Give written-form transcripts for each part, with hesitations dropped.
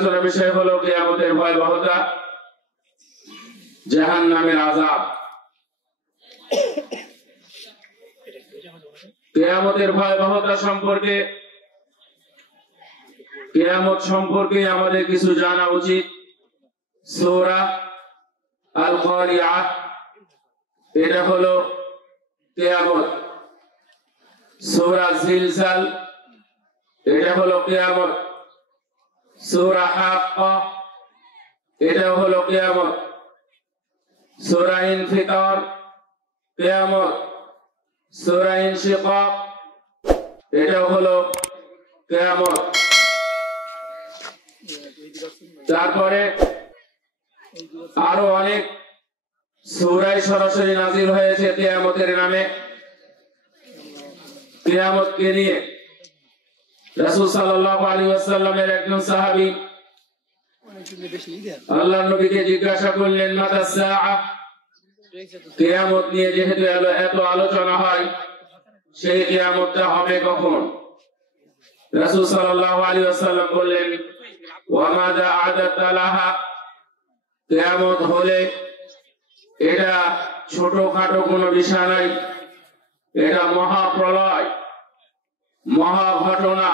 আলোচনার বিষয় হলো কিয়ামতের ভয়াবহতা, জাহান্নামের আযাব। কিয়ামতের ভয়াবহতা সম্পর্কে, কিয়ামত সম্পর্কে আমাদের কিছু জানা উচিত। সূরা আল কারিআহ এটা হলো কিয়ামত। সূরা জিলজাল এটা হলো কিয়ামত। সূরা হাক্কা এটা হলো কিয়ামত। সূরা ইনফিতার কিয়ামত। সূরা ইনশিকাক এটা হলো কিয়ামত। তারপরে আরো অনেক সূরায় সরাসরি নাজিল হয়েছে কিয়ামতের নামে, কিয়ামতকে নিয়ে। রাসূল সাল্লাল্লাহু আলাইহি ওয়াসাল্লামের একজন সাহাবী আল্লাহর নবীকে জিজ্ঞাসা করলেন, মাতা সাআ, কিয়ামত নিয়ে যেহেতু এত আলোচনা হয়, সেই কিয়ামতটা হবে কখন? রাসূল সাল্লাল্লাহু আলাইহি ওয়াসাল্লাম বললেন, ওয়া মাযা আ'দাতা লাহা, কিয়ামত হলে এটা ছোটখাটো কোনো বিষয় নয়, এটা মহাপ্রলয়, মহা ঘটনা,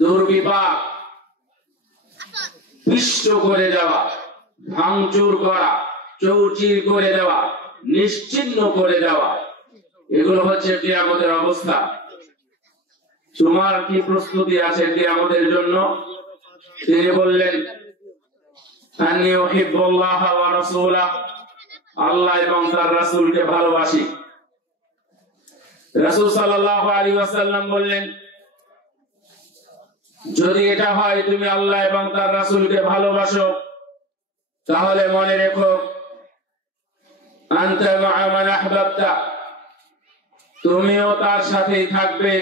দুর্বিপাক, পিষ্ট করে দেওয়া, ভাঙচুর করা, চৌচির করে দেওয়া, নিশ্চিহ্ন করে দেওয়া, এগুলো হচ্ছে কিয়ামতের অবস্থা। তোমার কি প্রস্তুতি আছে কিয়ামতের জন্য? তিনি বললেন, আন্নী উহিব্বুল্লাহ ওয়া রাসূলাহ, আল্লাহ এবং তার রাসূলকে ভালোবাসি। রাসূল সাল্লাল্লাহু আলাইহি ওয়াসাল্লাম বললেন, যদি এটা হয় তুমি আল্লাহ এবং তার রাসূলকে ভালোবাসো, তাহলে মনে রেখো, আনতা মা'a মান আহবাবতা, তুমিও তার সাথেই থাকবে,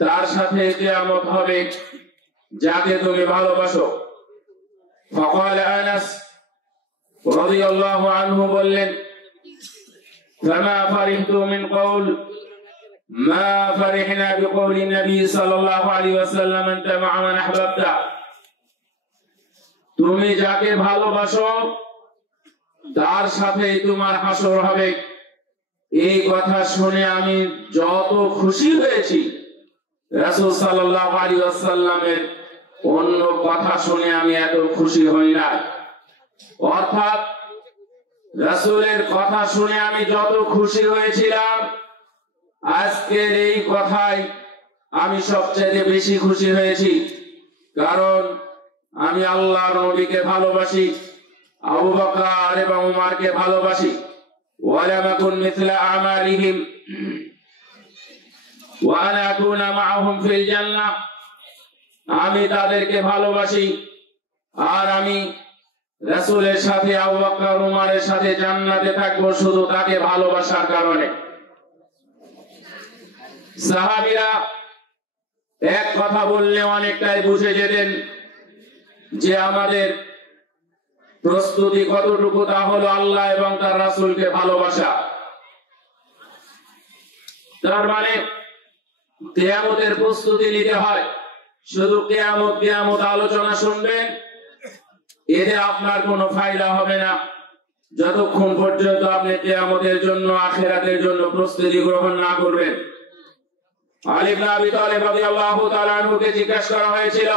তার সাথে কিয়ামত হবে যাকে তুমি ভালোবাসো। ফাকাল আনাস রাদিয়াল্লাহু আনহু বললেন, ফামা ফারিহতু মিন কওল মা ফারিহনা বিকওলি নবী সাল্লাল্লাহু আলাইহি ওয়াসাল্লাম আনতা মা'a মান আহবাবতা, তুমি যাকে ভালোবাসো তার সাথেই তোমার হাসর হবে, এই কথা শুনে আমি যত খুশি হয়েছি, রাসূল সাল্লাল্লাহু আলাইহি ওয়াসাল্লামের অন্য কথা শুনে আমি এত খুশি হই না। অর্থাৎ রাসূলের কথা শুনে আমি যত খুশি হয়েছিলাম, আজকের এই কথায় আমি সবচেয়ে বেশি খুশি হয়েছি, কারণ আমি আল্লাহর নবীকে ভালোবাসি, আবু বকর এবং উমরকে ভালোবাসি। ওয়ালাম আকুন মিথলা আমালিহিম ওয়া আনা আকুনা মাআহুম ফিল জান্নাহ, আমি তাদেরকে ভালোবাসি আর আমি রাসূলের সাথে আবু বকর উমরের সাথে জান্নাতে থাকবো শুধু তাকে ভালোবাসার কারণে। সাহাবীরা এক কথা বললে অনেকটাই বুঝে যেতেন যে আমাদের প্রস্তুতি কতটুকু, তা হলো আল্লাহ এবং তার রাসূলকে ভালোবাসা। তার মানে কিয়ামতের প্রস্তুতি নিতে হয়। শুধু কিয়ামত কিয়ামত আলোচনা শুনবেন, এতে আপনার কোনো ফায়দা হবে না যতক্ষণ পর্যন্ত আপনি কিয়ামতের জন্য, আখিরাতের জন্য প্রস্তুতি গ্রহণ না করবেন। আলী ইবনে আবি তালিব রাদিয়াল্লাহু তাআলা আনহুকে জিজ্ঞাসা করা হয়েছিল,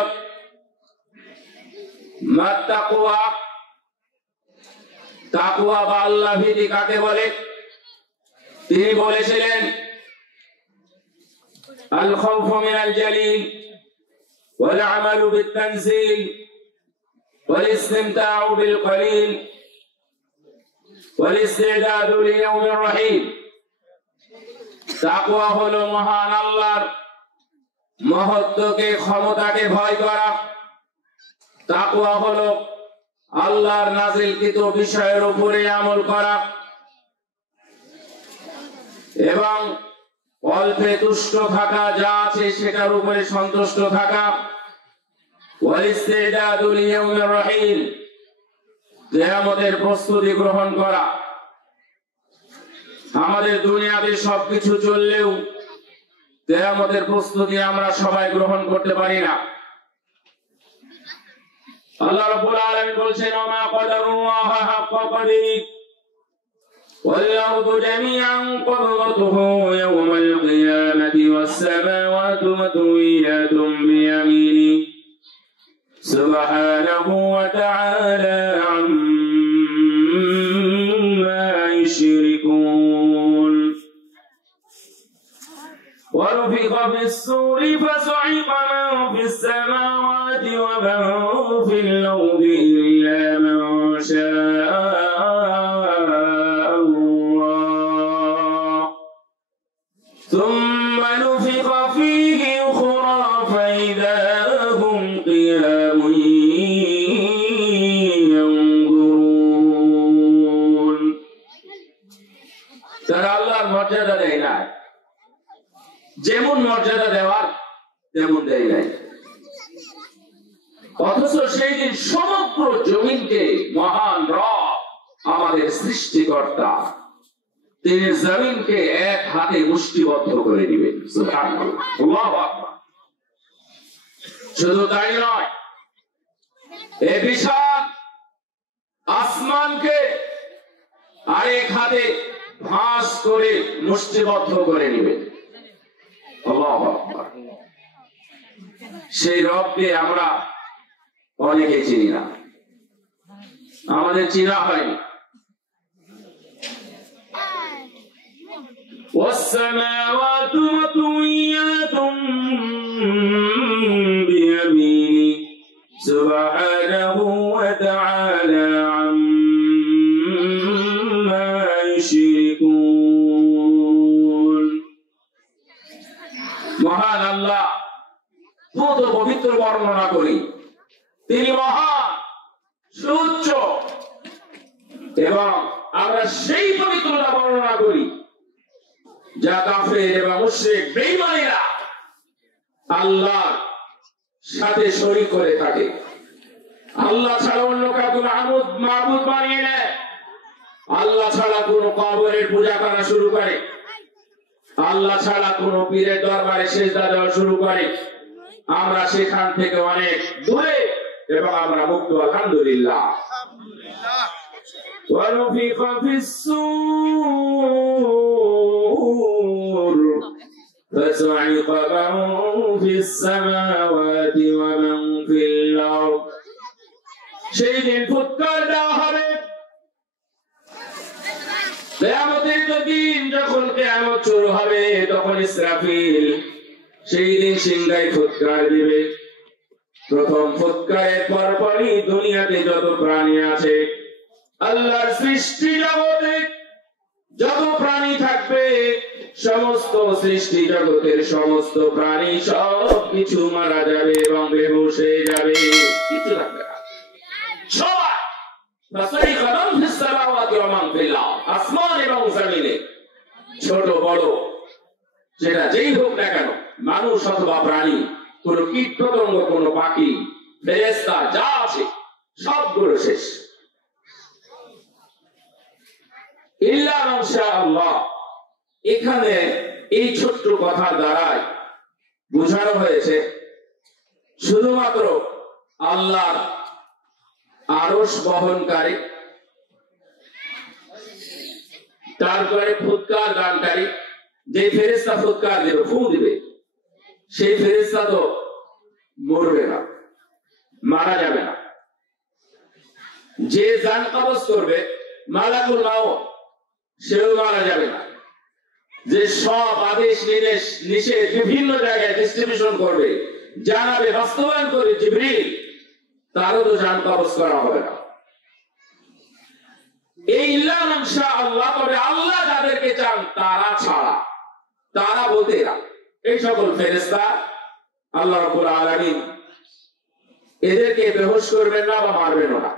মা তাকওয়া, তাকওয়া বা আল্লাহ ভীতি কাকে বলে? তিনি বলেছিলেন, আল খাউফু মিনাল জালিল ওয়াল আমালু বিত তানজিল ওয়াল ইসতিমতাউ বিল কলিল ওয়াল ইসতিদাদু লিয়াউমির রহিম। তাকওয়া হলো মহান আল্লাহর মহত্বকে, ক্ষমতাকে ভয় করা। তাকওয়া হলো আল্লাহর নাযিলকৃত বিষয়ের উপরে আমল করা এবং অল্পে তুষ্ট থাকা, যা আছে সেটার উপরে সন্তুষ্ট থাকা। ওয়াল ইসতিদাদু লিয়াউমির রহিম, কিয়ামতের প্রস্তুতি গ্রহণ করা। আমাদের দুনিয়াতে সবকিছু চললেও কিয়ামতের প্রস্তুতি আমরা সবাই গ্রহণ করতে পারি না। আল্লাহ রাব্বুল আলামিন বলেন ওয়া কদারুল্লাহ হাক্কা কদরিহি والأرض جميعا قبضته يوم القيامة والسماوات مطويات بيمينه سبحانه وتعالى عما يشركون ونفخ في الصور فصعق من في السماوات ومن في الأرض إلا من شاء الله ثم نفخ فيه أخرى فإذا هم قيام ينظرون ترى الله মর্যাদা দেয় না যেমন মর্যাদা দেওয়ার তেমন দেয় নাই অথচ সেই দিন সমগ্র জমিনকে মহান রব আমাদের সৃষ্টিকর্তা তিনি জমিনকে এক হাতে মুষ্টিবদ্ধ করে দিবেন সুবহানাল্লাহ আল্লাহু আকবার শুধু তাই নয় এই বিশাল আসমানকে আরেক হাতে ভাঁজ করে মুষ্টিবদ্ধ করে দিবেন আল্লাহু আকবার সেই রবকে আমরা অনেকে চিনি না আমাদের চিনা হয়নি والسماوات مطويات بيمينه سبحانه وتعالى عما يشركون মহান আল্লাহ পুত পবিত্র বর্ণনা করি তিনি মহান সুউচ্চ এবং আমরা সেই পবিত্রতা বর্ণনা করি যা কাফের এবং মুশরিক বেঈমানেরা আল্লাহর সাথে শরীক করে থাকে আল্লাহ ছাড়া অন্য কাউকে মাবুদ বানিয়ে নেয় আল্লাহ ছাড়া কোনো কবরের পূজা করা শুরু করে আল্লাহ ছাড়া কোনো পীরের দরবারে সিজদা দেওয়া শুরু করে আমরা সেখান থেকে অনেক দূরে এবং আমরা মুক্ত আলহামদুলিল্লাহ ونفخ في الصور فصعق من في السماوات ومن في الأرض সেই দিন ফুৎকার দেওয়া হবে কিয়ামতের দিন যখন কিয়ামত শুরু হবে তখন ইসরাফিল সেই দিন সিংহায় ফুৎকার দিবে প্রথম ফুৎকারের পরপরই দুনিয়াতে যত প্রাণী আছে আল্লাহর সৃষ্টি জগতে যত প্রাণী থাকবে সমস্ত সৃষ্টি জগতের সমস্ত প্রাণী সব কিছু মারা যাবে এবং বেহুশ হয়ে যাবে কিছু থাকবে না সবাই আসমান এবং জমিনে ছোট বড় যেটা যেই হোক না কেন মানুষ অথবা প্রাণী কোন কীট পতঙ্গ কোন পাখি ফেরেশতা যা আছে সবগুলো শেষ ইল্লা মান শা আল্লাহ এখানে এই ছোট্ট কথার দ্বারাই বোঝানো হয়েছে শুধুমাত্র আল্লাহর আরশ বহনকারী তারপরে ফুৎকার গানকারী যে ফেরেশতা ফুৎকার দিবে ফু দিবে সেই ফেরেশতা তো মরবে না মারা যাবে না যে জান কবজ করবে মালাকুল মাউত সেও মারা যাবে না যে সব আদেশ নিষেধ বিভিন্ন জায়গায় ডিস্ট্রিবিউশন করবে জানাবে বাস্তবায়ন করে জিবরিল তারও তো জান কবজ করা হবে না এই ইল্লা মান শা আল্লাহ তবে আল্লাহ যাদেরকে চান তারা ছাড়া তারা বলতে এরা এই সকল ফেরেশতা আল্লাহ রাব্বুল আলামিন এদেরকে বেহুশ করবেন না বা মারবেন না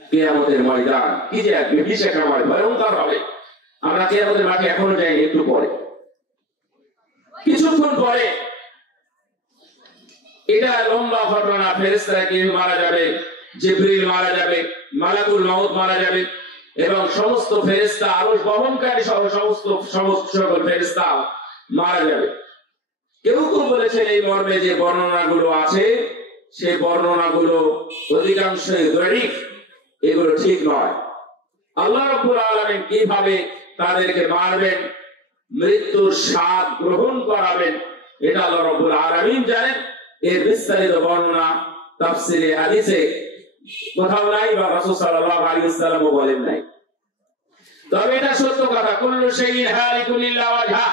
কিয়ামতের ময়দান কি যে এক বিভীষিকাময় ভয়ঙ্কর হবে আমরা কিয়ামতের মাঠে এখনো যাইনি একটু পরে কিছুক্ষণ পরে এটা লম্বা ঘটনা ফেরেশতারা কেউ মারা যাবে জিবরিল মারা যাবে মালাকুল মাউত মারা যাবে এবং সমস্ত ফেরেশতা আরশ বহনকারী সহ সমস্ত ফেরেশতা মারা যাবে কেউ কেউ বলেছেন এই মর্মে যে বর্ণনাগুলো আছে সেই বর্ণনাগুলো অধিকাংশই জয়ীফ, এগুলো ঠিক নয়। আল্লাহ রাব্বুল আলামিন কিভাবে তাদেরকে মারবেন, মৃত্যুর স্বাদ গ্রহণ করাবেন, এটা আল্লাহ রাব্বুল আলামিন জানেন। এর বিস্তারিত বর্ণনা তাফসীরে হাদিসে কোথাও নাই, বা রাসূল সাল্লাল্লাহু আলাইহি ওয়াসাল্লামও বলেন নাই। তবে এটা সত্য কথা, কুল্লু শাইইন হালিকুন ইল্লা ওয়াজহা,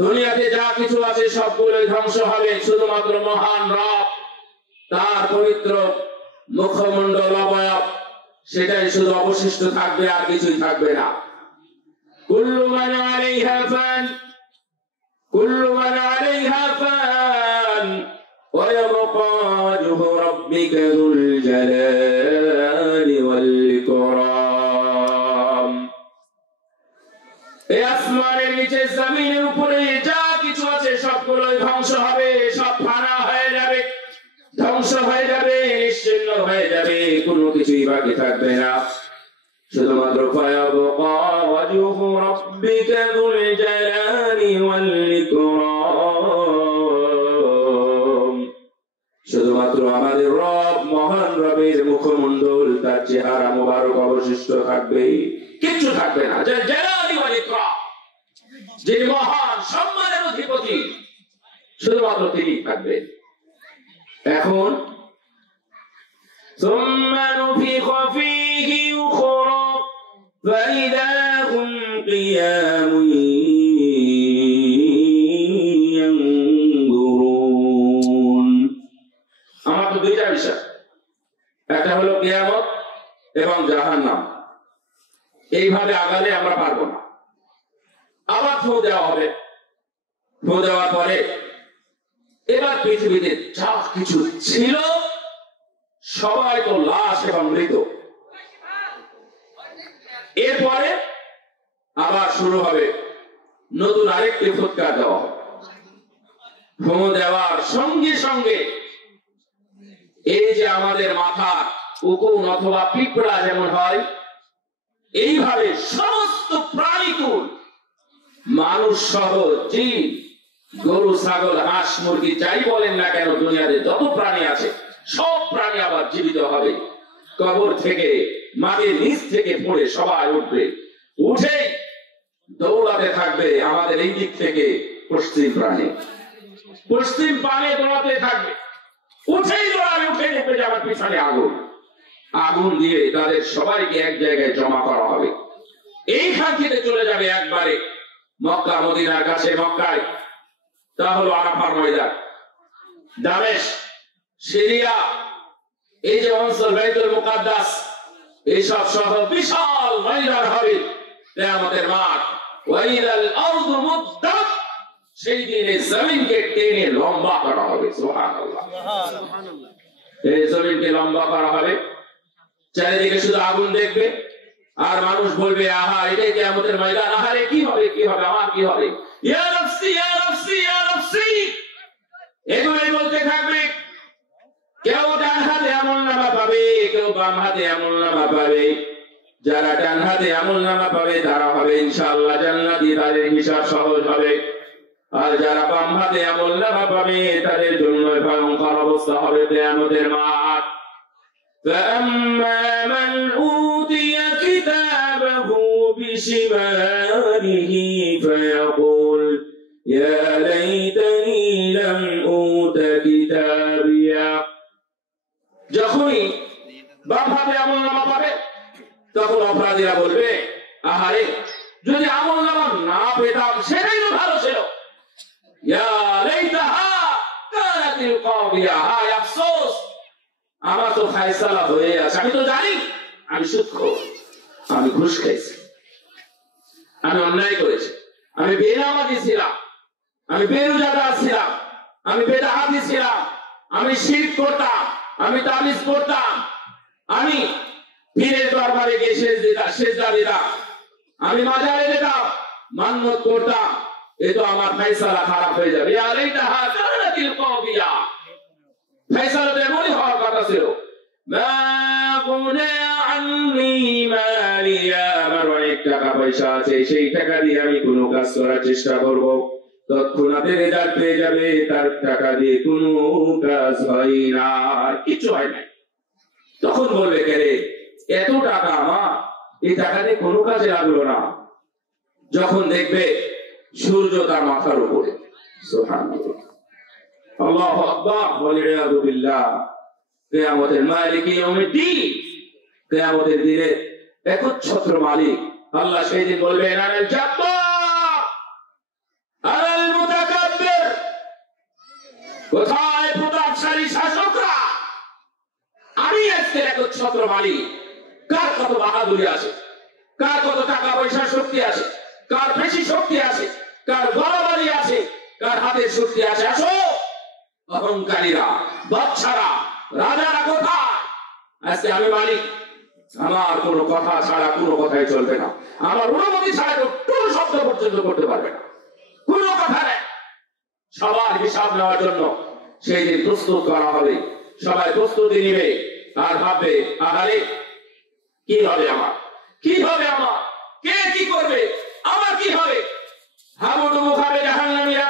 দুনিয়াতে যা কিছু আছে সবগুলোই ধ্বংস হবে, শুধুমাত্র মহান রব, তার পবিত্র মুখমণ্ডল অবয়ব, সেটাই শুধু অবশিষ্ট থাকবে, আর কিছুই থাকবে না। কুল্লু মান আলাইহা ফান, কুল্লু মান আলাইহা ফান, ওয়া ইয়াবকা ওয়াজহু রাব্বিকা যুল জালালি ওয়াল ইকরাম। এই আসমানের নিচে, জমিনের উপরে যা কিছু আছে সবগুলোই ধ্বংস হবে, সব ফানা হয়ে যাবে, ধ্বংস হয়ে যাবে, নিশ্চিহ্ন হয়ে যাবে, কোনো কিছুই বাকি থাকবে না। শুধুমাত্র ফায়াবকা ওয়াজহু রাব্বিকা যুল জালালি ওয়াল ইকরাম, শুধুমাত্র আমাদের রব, মহান রবের মুখমণ্ডল, তার চেহারা মোবারক অবশিষ্ট থাকবে, কিচ্ছু থাকবে না। যে জালালি ওয়াল ইকরাম, যে মহান সম্মানের অধিপতি, শুধুমাত্র তিনি থাকবেন। এখন ثم نفخ فيه أخرى فإذا هم قيام ينظرون। আমার তো দুইটা বিষয়, একটা হলো কিয়ামত এবং জাহান্নাম। এইভাবে আগালে আমরা পারবো না। আবার ফু দেওয়া হবে, ফু দেওয়ার পরে এবার পৃথিবীতে যা কিছু ছিল সবাই তো লাশ এবং মৃত। এরপরে আবার শুরু হবে নতুন আরেকটি ফুৎকার দেওয়া হবে। ফু দেওয়ার সঙ্গে সঙ্গে এই যে আমাদের মাথা উকুন অথবা পিঁপড়া যেমন হয়, এইভাবে সমস্ত প্রাণীকুল, মানুষ সহ জিন, গরু, ছাগল, হাঁস, মুরগি, যাই বলেন না কেন, দুনিয়াতে যত প্রাণী আছে সব প্রাণী আবার জীবিত হবে। কবর থেকে, মাটির নিচ থেকে পড়ে সবাই উঠবে, উঠে দৌড়াতে থাকবে আমাদের এই দিক থেকে পশ্চিম প্রাণী, পশ্চিম প্রাণে দৌড়াতে থাকবে, উঠেই দৌড়াবে, উঠে দেখবে যে আমার পিছনে আগুন, আগুন দিয়ে তাদের সবাইকে এক জায়গায় জমা করা হবে। এইখান থেকে চলে যাবে একবারে মক্কা মদিনার কাছে, মক্কায় তা হলো আরাফার ময়দান, দামেশ, সিরিয়া, এই যে অঞ্চল বাইতুল মুকাদ্দাস, এইসব সহ বিশাল ময়দান হবে কিয়ামতের মাঠ। ওয়াইদাল আরদু মুদ্দাত, সেই দিনে জমিনকে টেনে লম্বা করা হবে। সুবহানাল্লাহ, সুবহানাল্লাহ। এই জমিনকে লম্বা করা হবে, চারিদিকে শুধু আগুন দেখবে, আর মানুষ বলবে আহা এটাই কিয়ামতের ময়দান, আহারে কি হবে, কি হবে, আমার কি হবে, ইয়া নাফসি ইয়া নাফসি ইয়া নাফসি, এগুলোই বলতে থাকবে। কেউ ডান হাতে আমলনামা পাবে, কেউ বাম হাতে আমলনামা পাবে। যারা ডান হাতে আমলনামা পাবে তারা হবে ইনশাআল্লাহ জান্নাতি, তাদের হিসাব সহজ হবে। আর যারা বাম হাতে আমলনামা পাবে তাদের জন্য ভয়ঙ্কর অবস্থা হবে কিয়ামতের মাঠ। فأما من أوتي كتابه بشماله فيقول يا ليتني لم أوت كتابيا। যখনই বাম হাতে আমলনামা পাবে তখন অপরাধীরা বলবে আহারে যদি আমলনামা না পেতাম সেটাই তো ভালো ছিল। ইয়া লাইতাহা কানাতিল কাদিয়া, হায় আফসোস, আমার তো ফায়সালা হয়ে আছে, আমি তো জানি আমি সুদখোর, আমি ঘুষ খাইছি, আমি অন্যায় করেছি, আমি বেনামাজি ছিলাম, আমি বেরোজাদার ছিলাম, আমি বেদাহাতি ছিলাম, আমি শিরক করতাম, আমি তাবিজ করতাম, আমি পীরের দরবারে গিয়ে সেজদা দিতাম, আমি মাজারে যেতাম, মান্নত করতাম, এ তো আমার ফায়সালা খারাপ হয়ে যাবে। ইয়া লাইতাহা কানাতিল কাদিয়া, ফায়সালা এমনই হওয়ার কথা ছিল। মা গুনা আন্নি মালিয়া, আমার অনেক টাকা পয়সা আছে, সেই টাকা দিয়ে আমি কোনো কাজ করার চেষ্টা করব, তৎক্ষণাৎ রেজাল্ট পেয়ে যাবে, তার টাকা দিয়ে কোনো কাজ হয় না, কিছু হয় না। তখন বলবে কে রে, এত টাকা আমার, এই টাকা দিয়ে কোনো কাজে লাগলো না। যখন দেখবে সূর্য তার মাথার উপরে, সুবহানাল্লাহ, আল্লাহু আকবার, ওয়ালিয়াযু বিল্লাহ। কিয়ামতের মালিক ইয়াউমিদ্দিন, কিয়ামতের দিনে একচ্ছত্র মালিক আল্লাহ সেই দিন বলবেন, আনাল জাব্বার আনাল মুতাকাব্বির, কোথায় প্রতাপশালী শাসকরা? আমি আজকে একচ্ছত্র মালিক। কার কত বাহাদুরি আছে, কার কত টাকা পয়সার শক্তি আছে, কার বেশি শক্তি আছে, কার বড়বাড়ি আছে, কার হাতের শক্তি আছে? আসো অহংকারীরা, বাচ্চারা, রাজারা কোথায়? আজকে আমি মালিক, আমার কোনো কথা ছাড়া কোনো কথাই চলবে না, আমার অনুমতি ছাড়া কোনো শব্দ পর্যন্ত করতে পারবে না, কোনো কথা নেই। সবার হিসাব নেওয়ার জন্য সেই দিন প্রস্তুত করা হবে, সবাই প্রস্তুতি নিবে আর ভাববে, আহারে কি হবে আমার, কি হবে আমার, কে কি করবে, আমার কি হবে? হাবুডুবু খাবে জাহান্নামীরা,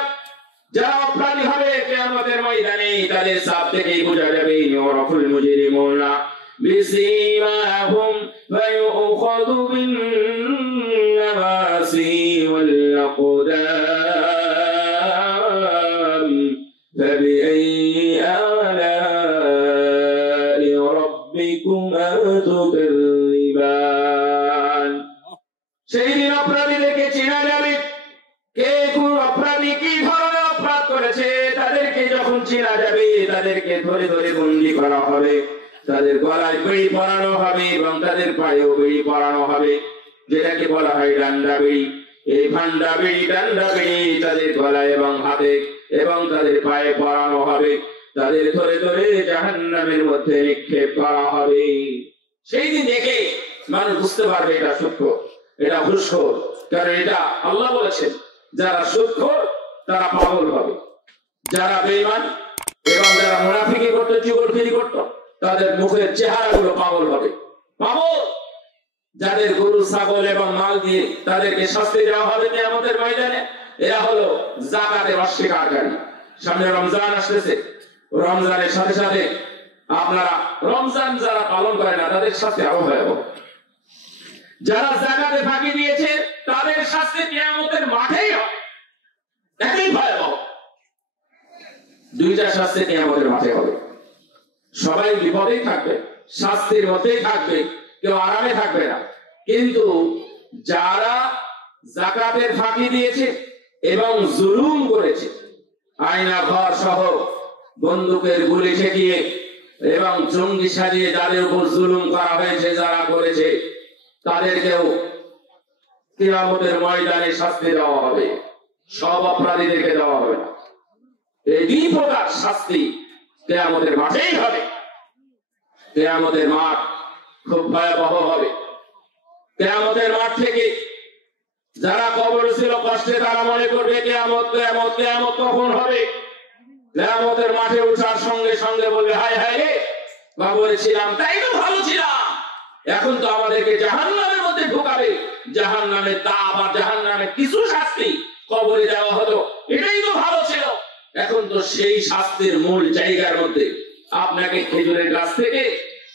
যারা অপরাধী হবে কিয়ামতের ময়দানে, তাদের সাপ থেকেই বোঝা যাবে ইউরাফুল মুজরিমুনা বিসীমাহুম ফায়ুখাযু বিন-নাওয়াসি ওয়াল-আকদাম ফাবিআইয়ি আলা'i রাব্বিকুমা তুকাযযিবান। সেই দিন অপরাধীদেরকে চেনা যাবে, কে কোন অপরাধী কি ধরনের অপরাধ করেছে। তাদেরকে যখন চেনা যাবে, তাদেরকে ধরে ধরে বন্দী করা হবে, তাদের গলায় বেড়ি পরানো হবে এবং তাদের পায়েও বেড়ি পরানো হবে, যেটাকে বলা হয় ডান্ডা বেড়ি। এই ভান্ডা বেড়ি, ডান্ডা বেড়ি তাদের গলায় এবং হাতে এবং তাদের পায়ে পরানো হবে, তাদের ধরে ধরে জাহান্নামের মধ্যে নিক্ষেপ করা হবে। সেই দিন দেখে মানুষ বুঝতে পারবে এটা সত্য, এটা ঘুষখোর। কারণ এটা আল্লাহ বলেছেন, যারা সুদখোর তারা পাগল হবে, যারা বেঈমান এবং যারা মুনাফিকি করতো, চুগলখড়ি করতো, তাদের মুখের চেহারাগুলো পাগল হবে। পাগল যাদের গরু ছাগল এবং মাল দিয়ে তাদেরকে শাস্তি দেওয়া হবে কিয়ামতের ময়দানে, এরা হলো যাকাতের অস্বীকারী। সামনে রমজান আসতেছে, রমজানের সাথে সাথে আপনারা রমজান যারা পালন করে না তাদের শাস্তি আরো ভয়াবহ। যারা যাকাতে ফাঁকি দিয়েছে তাদের শাস্তি কিয়ামতের মাঠেই হবে, একই ভয়াবহ। দুইটা শাস্তি কিয়ামতের মাঠে হবে। সবাই বিপদেই থাকবে, শাস্তির মধ্যেই থাকবে, কেউ আরামে থাকবে না। কিন্তু যারা যাকাতের ফাঁকি দিয়েছে এবং জুলুম করেছে, আয়না ঘর সহ বন্দুকের গুলি ঠেকিয়ে এবং জঙ্গি সাজিয়ে যাদের উপর জুলুম করা হয়েছে, যারা করেছে তাদেরকেও কিয়ামতের ময়দানে শাস্তি দেওয়া হবে, সব অপরাধীদেরকে দেওয়া হবে না। এই দুই প্রকার শাস্তি কিয়ামতের মাঠেই হবে। কিয়ামতের মাঠ খুব ভয়াবহ হবে। কিয়ামতের মাঠ থেকে যারা কবর ছিল কষ্টে, তারা মনে করবে কিয়ামত কিয়ামত কিয়ামত কখন হবে। কিয়ামতের মাঠে ওঠার সঙ্গে সঙ্গে বলবে, হায় হায় রে, কবরে ছিলাম তাই তো ভালো ছিলাম, এখন তো আমাদেরকে জাহান্নামের মধ্যে ঢোকাবে। জাহান্নামের তাপ আর জাহান্নামের কিছু শাস্তি কবরে দেওয়া হতো, এটাই তো ভালো ছিল। এখন তো সেই শাস্তির মূল জায়গার মধ্যে আপনাকে খেজুরের গাছ থেকে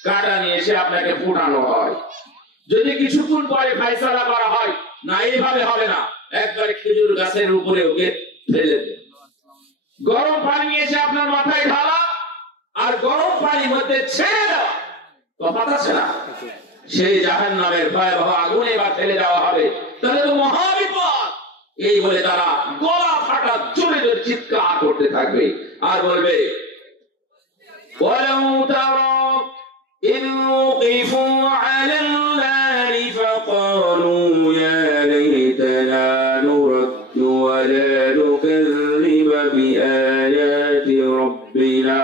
কাটা নিয়ে এসে আপনাকে ফুটানো হয়। যদি কিছুক্ষণ পরে ফায়সালা করা হয়, না এইভাবে হবে না, একবারে খেজুর গাছের উপরে ওকে ফেলে দেয়। গরম পানি এসে আপনার মাথায় ঢালা আর গরম পানির মধ্যে ছেড়ে দেওয়া, তফাৎ আছে না? সেই জাহান্নামের ভয়াবহ আগুনে বা ফেলে দেওয়া হবে, তাহলে তো মহাবিপদ। এই বলে তারা গলা ফাটা জোরে জোরে চিৎকার করতে থাকবে আর বলবে, ওয়ালাউ তারা إذ وقفوا على النار فقالوا يا ليتنا نرد ولا نكذب بآيات ربنا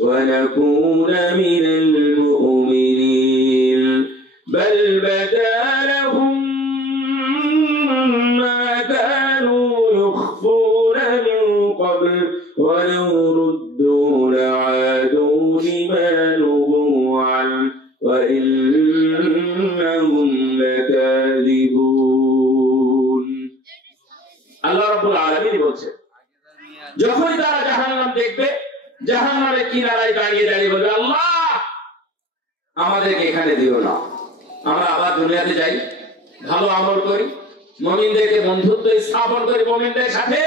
ونكون من المؤمنين بل بدا لهم ما كانوا يخفون من قبل ولو ردوا لعادوا لما وإنهم لكاذبون। আল্লাহ রাব্বুল আলামিন বলছেন, কিনারায় দাঁড়িয়ে দাঁড়িয়ে বলবে, আল্লাহ আমাদেরকে এখানে দিও না, আমরা আবার দুনিয়াতে যাই, ভালো আমল করি, মুমিনদেরকে বন্ধুত্ব স্থাপন করি মুমিনদের সাথে,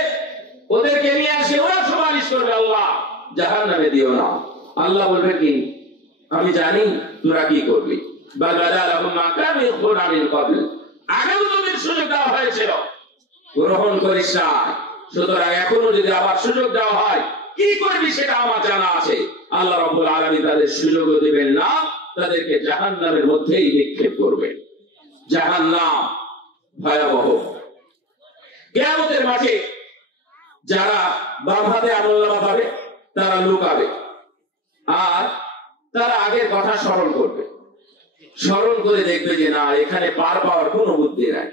ওদেরকে নিয়ে আসে, ওরা সুপারিশ করবে আল্লাহ জাহান্নামে দিও না। আল্লাহ বলবে কি, আমি জানি তোরা কি করবি, আগেও তোদের সুযোগ দেওয়া হয়েছিল, গ্রহণ করিস না, সুতরাং এখনো যদি আবার সুযোগ দেওয়া হয় কি করবি সেটা আমার জানা আছে। আল্লাহ রাব্বুল আলামিন তাদের সুযোগও দিবেন না, তাদেরকে জাহান্নামের মধ্যেই নিক্ষেপ করবেন। জাহান্নাম ভয়াবহ। কিয়ামতের মাঠে যারা বাম হাতে আমলনামা পাবে তারা লুকাবে, আর তারা আগের কথা স্মরণ করবে, স্মরণ করে দেখবে যে না, এখানে পার পাওয়ার কোনো বুদ্ধি নাই।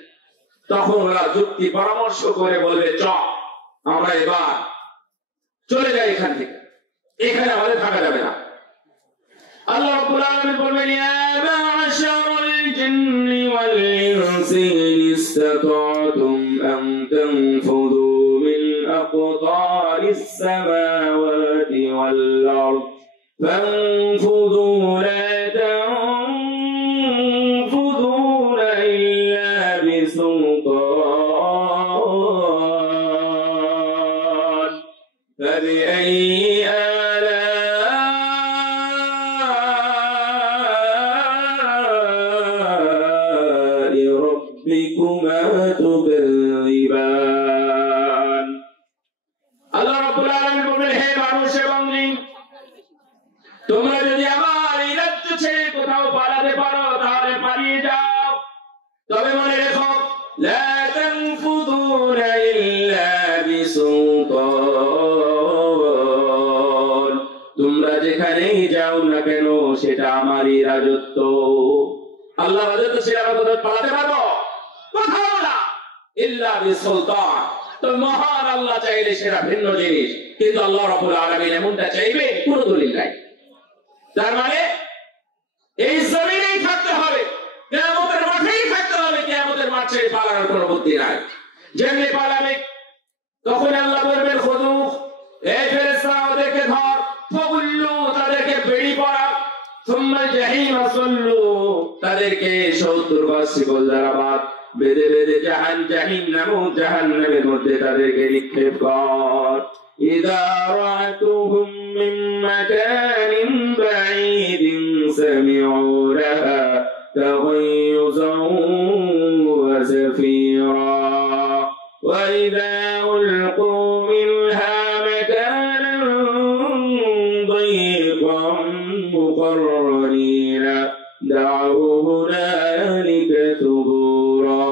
তখন ওরা যুক্তি পরামর্শ করে বলবে, চ আমরা এবার চলে যাই এখান থেকে, এখানে আমাদের থাকা যাবে না। আল্লাহ রাব্বুল আলামিন বলবেন, ইয়া মা'শারাল জিন্নি ওয়াল ইনসি ইসতাতা'তুম আন তানফুযু মিন আকতারিস সামাওয়াতি ওয়াল আরদ ফানফুযু লা তানফুযুনা ইল্লা বিসুলতান ফাবিআইয়ি আল্লাহ রাব্বুল আলামিন বলেন, হে মানুষ এবং জিন, তোমরা যদি আমার এই রাজ্য ছেড়ে কোথাও পালাতে পারো তাহলে পালিয়ে যাও, তবে মনে রেখো লা তানফুযুনা ইল্লা বিসুলতান, তোমরা যেখানেই যাও না কেন সেটা আমারই রাজত্ব। আল্লাহ রাজত্ব ছেড়ে আমরা কোথাও পালাতে পারবো? কোথাও না, ইল্লা বিসুলতান। তো মহান আল্লাহ চাইলে সেটা ভিন্ন জিনিস, কিন্তু আল্লাহ রাব্বুল আলামিন এমনটা চাইবে কোনো দলিল নাই। তার মানে এই জমিনেই থাকতে হবে, কিয়ামতের মাঠেই থাকতে হবে, কিয়ামতের মাঠ ছেড়ে পালানোর কোনো বুদ্ধি নাই। যেমনি পালাবে তখন আল্লাহ বলবেন, খুদু, এই ফেরেশতা ওদেরকে ধর, ফাগুল্লু, তাদেরকে বেড়ি পড়া, সুম্মা জাহিম সাল্লু, তাদেরকে 70 গজ শিকল দ্বারা বাঁধ, বেঁধে বেঁধে জাহান্নামের মধ্যে তাদেরকে নিক্ষেপ কর। ইযা রাআতুহুম মিন মাকানিন বাঈদিন সামিউ লাহা তাগায়্যুজান ওয়া যাফীরা ওয়া ইযা উলকু মিনহা মাকানান দায়ীকান মুকাররানিনা দাউ হুনালিকা সুবুরা।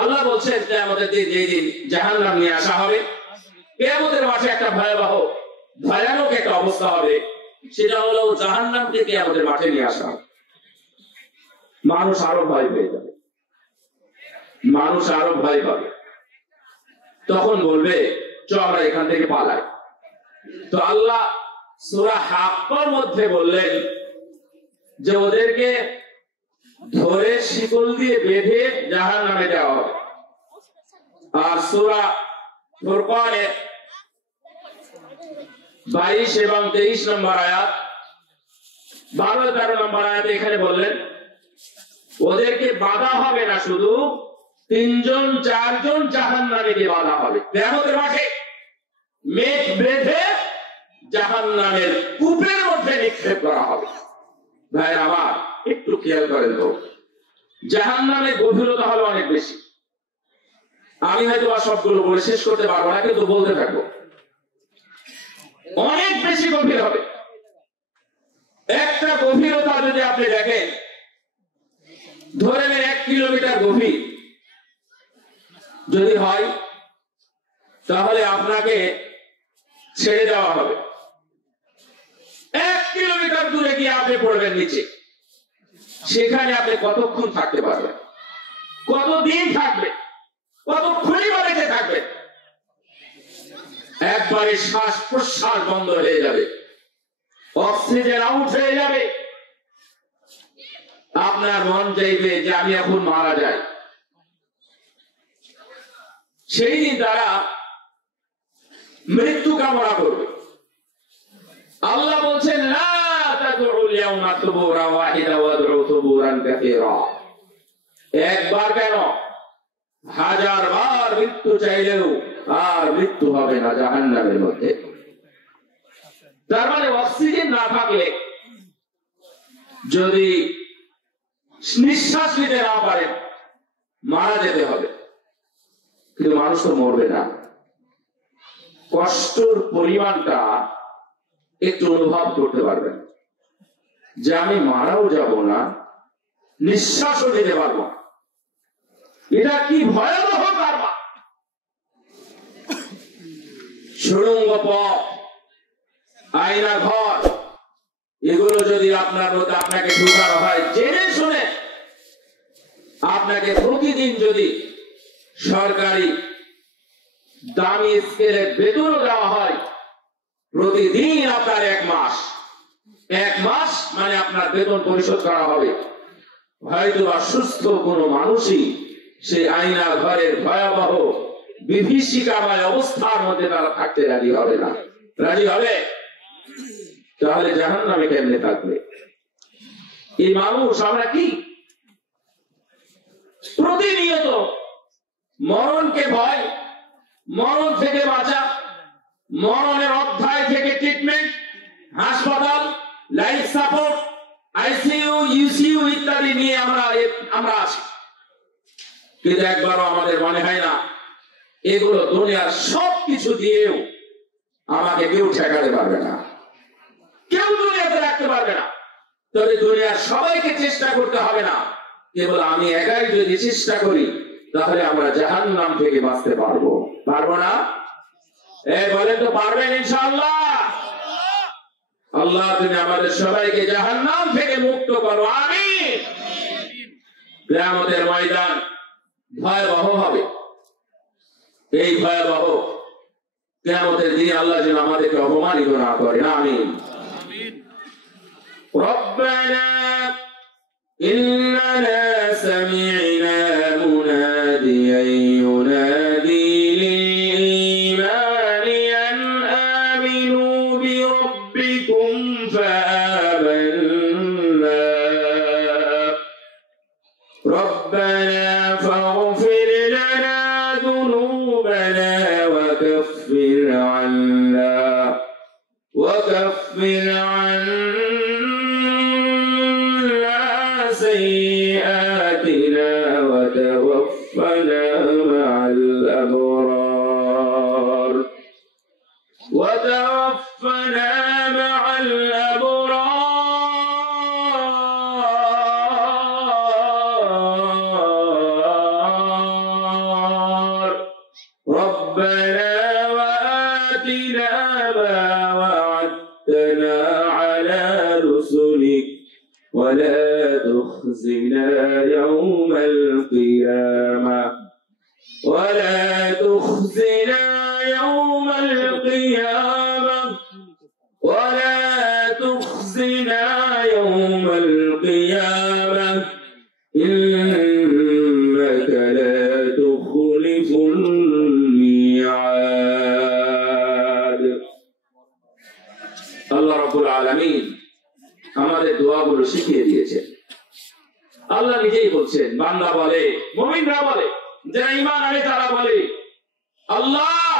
আল্লাহ বলছেন কিয়ামতের দিন, যেই দিন জাহান্নাম নিয়ে আসা হবে, কিয়ামতের মাঠে একটা ভয়ানক একটা অবস্থা হবে, সেটা হলো জাহান্নামকে কিয়ামতের মাঠে নিয়ে আসা হবে। মানুষ আরো ভয় পেয়ে যাবে, মানুষ আরো ভয় পাবে, তখন বলবে চ আমরা এখান থেকে পালাই। তো আল্লাহ সূরা হাক্কার মধ্যে বললেন যে ওদেরকে ধরে শিকল দিয়ে বেঁধে জাহান্নামে দেওয়া হবে। আর সূরা ফুরকানের 22 এবং 23 নম্বর আয়াত, 12-13 নম্বর আয়াতে এখানে বললেন ওদেরকে বাঁধা হবে না, শুধু 3-4 জাহান্নামে গিয়ে বাঁধা হবে। কিয়ামতের মাঠে মেঘ বেঁধে জাহান্নামের কূপের মধ্যে নিক্ষেপ করা হবে। ভাই আমার একটু খেয়াল করেন তো, জাহান্নামের গভীরতা হলো অনেক বেশি। আমি হয়তো সবগুলো বলে শেষ করতে পারবো না, কিন্তু বলতে থাকবো, অনেক বেশি গভীর হবে। একটা গভীরতা যদি আপনি দেখেন, ধরে নেন 1 কিলোমিটার গভীর যদি হয়, তাহলে আপনাকে ছেড়ে দেওয়া হবে। 1 কিলোমিটার দূরে গিয়ে আপনি পড়বেন নিচে, সেখানে আপনি কতক্ষণ থাকতে পারবেন? কতদিন থাকবেন? কতক্ষণই বা বেঁচে থাকবেন? একবারে শ্বাস প্রশ্বাস বন্ধ হয়ে যাবে, অক্সিজেন আউট হয়ে যাবে, আপনার মন চাইবে যে আমি এখন মারা যাই। সেই দিন তারা মৃত্যু কামনা করবে। আল্লাহ বলছেন লা তাদউল ইয়াওমা সুবুরা ওয়াহিদা ওয়াদউ সুবুরান কাসীরা। একবার কেন, 1000 বার মৃত্যু চাইলেও আর মৃত্যু হবে না জাহান্নামের মধ্যে। তার মানে অক্সিজেন না থাকলে যদি নিঃশ্বাস নিতে না পারে মারা যেতে হবে, কিন্তু মানুষ তো মরবে না। কষ্টের পরিমাণটা একটু অনুভব করতে পারবেন যে আমি মারাও যাব না, নিঃশ্বাসও নিতে পারবো না। এটা কি ভয়াবহ কারবা। সুড়ঙ্গ পথ, আয়না ঘর, এগুলো যদি আপনার মধ্যে আপনাকে ঢুকানো হয় জেনে শুনে, আপনাকে প্রতিদিন যদি সরকারি দামি স্কেলে বেতনও দেওয়া হয়, প্রতিদিন আপনার 1 মাস মানে আপনার বেতন পরিশোধ করা হবে, হয়তো সুস্থ কোনো মানুষই সেই আয়নার ঘরের ভয়াবহ বিভীষিকাময় অবস্থার মধ্যে তারা থাকতে রাজি হবে না। রাজি হবে? তাহলে জাহান্নামে কেমনে থাকবে এই মানুষ? আমরা কি প্রতিনিয়ত মরণকে ভয়, মরণ থেকে বাঁচা, মরণের অধ্যায় থেকে ট্রিটমেন্ট, হাসপাতাল, লাইফ সাপোর্ট, আইসিইউ, ইউসিইউ ইত্যাদি নিয়ে আমরা আছি। কিন্তু একবারও আমাদের মনে হয় না এগুলো দুনিয়ার সবকিছু দিয়েও আমাকে কেউ ঠেকাতে পারবে না, কেউ দুনিয়াতে রাখতে পারবে না। তবে দুনিয়ার সবাইকে চেষ্টা করতে হবে না, কেবল আমি একাই যদি চেষ্টা করি তাহলে আমরা জাহান্নাম থেকে বাঁচতে পারবো। পারবো না? বলেন তো পারবেন ইনশাআল্লাহ? আল্লাহ তুমি আমাদের সবাইকে জাহান্নাম থেকে মুক্ত করো, আমিন। কিয়ামতের ময়দান ভয়াবহ হবে। এই ভয়াবহ কিয়ামতের দিনে আল্লাহ যেন আমাদেরকে অপমানিত না করে, আমিন। রব্বানা ইন্নানা সামি'না মুনাদিয়ান ইউনাদি লিল-ঈমানি আন আমিনু বিরাব্বিকুম ফাআমান্না রব্বানা ফাগফির লানা যুনুবানা ওয়া কাফির আন্না سيئاتنا وتوفنا مع الأبرار ربنا وآتنا ما وعدتنا على رسلك ولا تخزنا يوم القيامة إنك لا تخلف الميعاد। আল্লাহ রাব্বুল আলামিন আমাদের দোয়াগুলো শিখিয়ে দিয়েছেন। আল্লাহ নিজেই বলছেন, বান্দা বলে, মুমিনরা বলে, যারা ঈমান আনে তারা বলে, আল্লাহ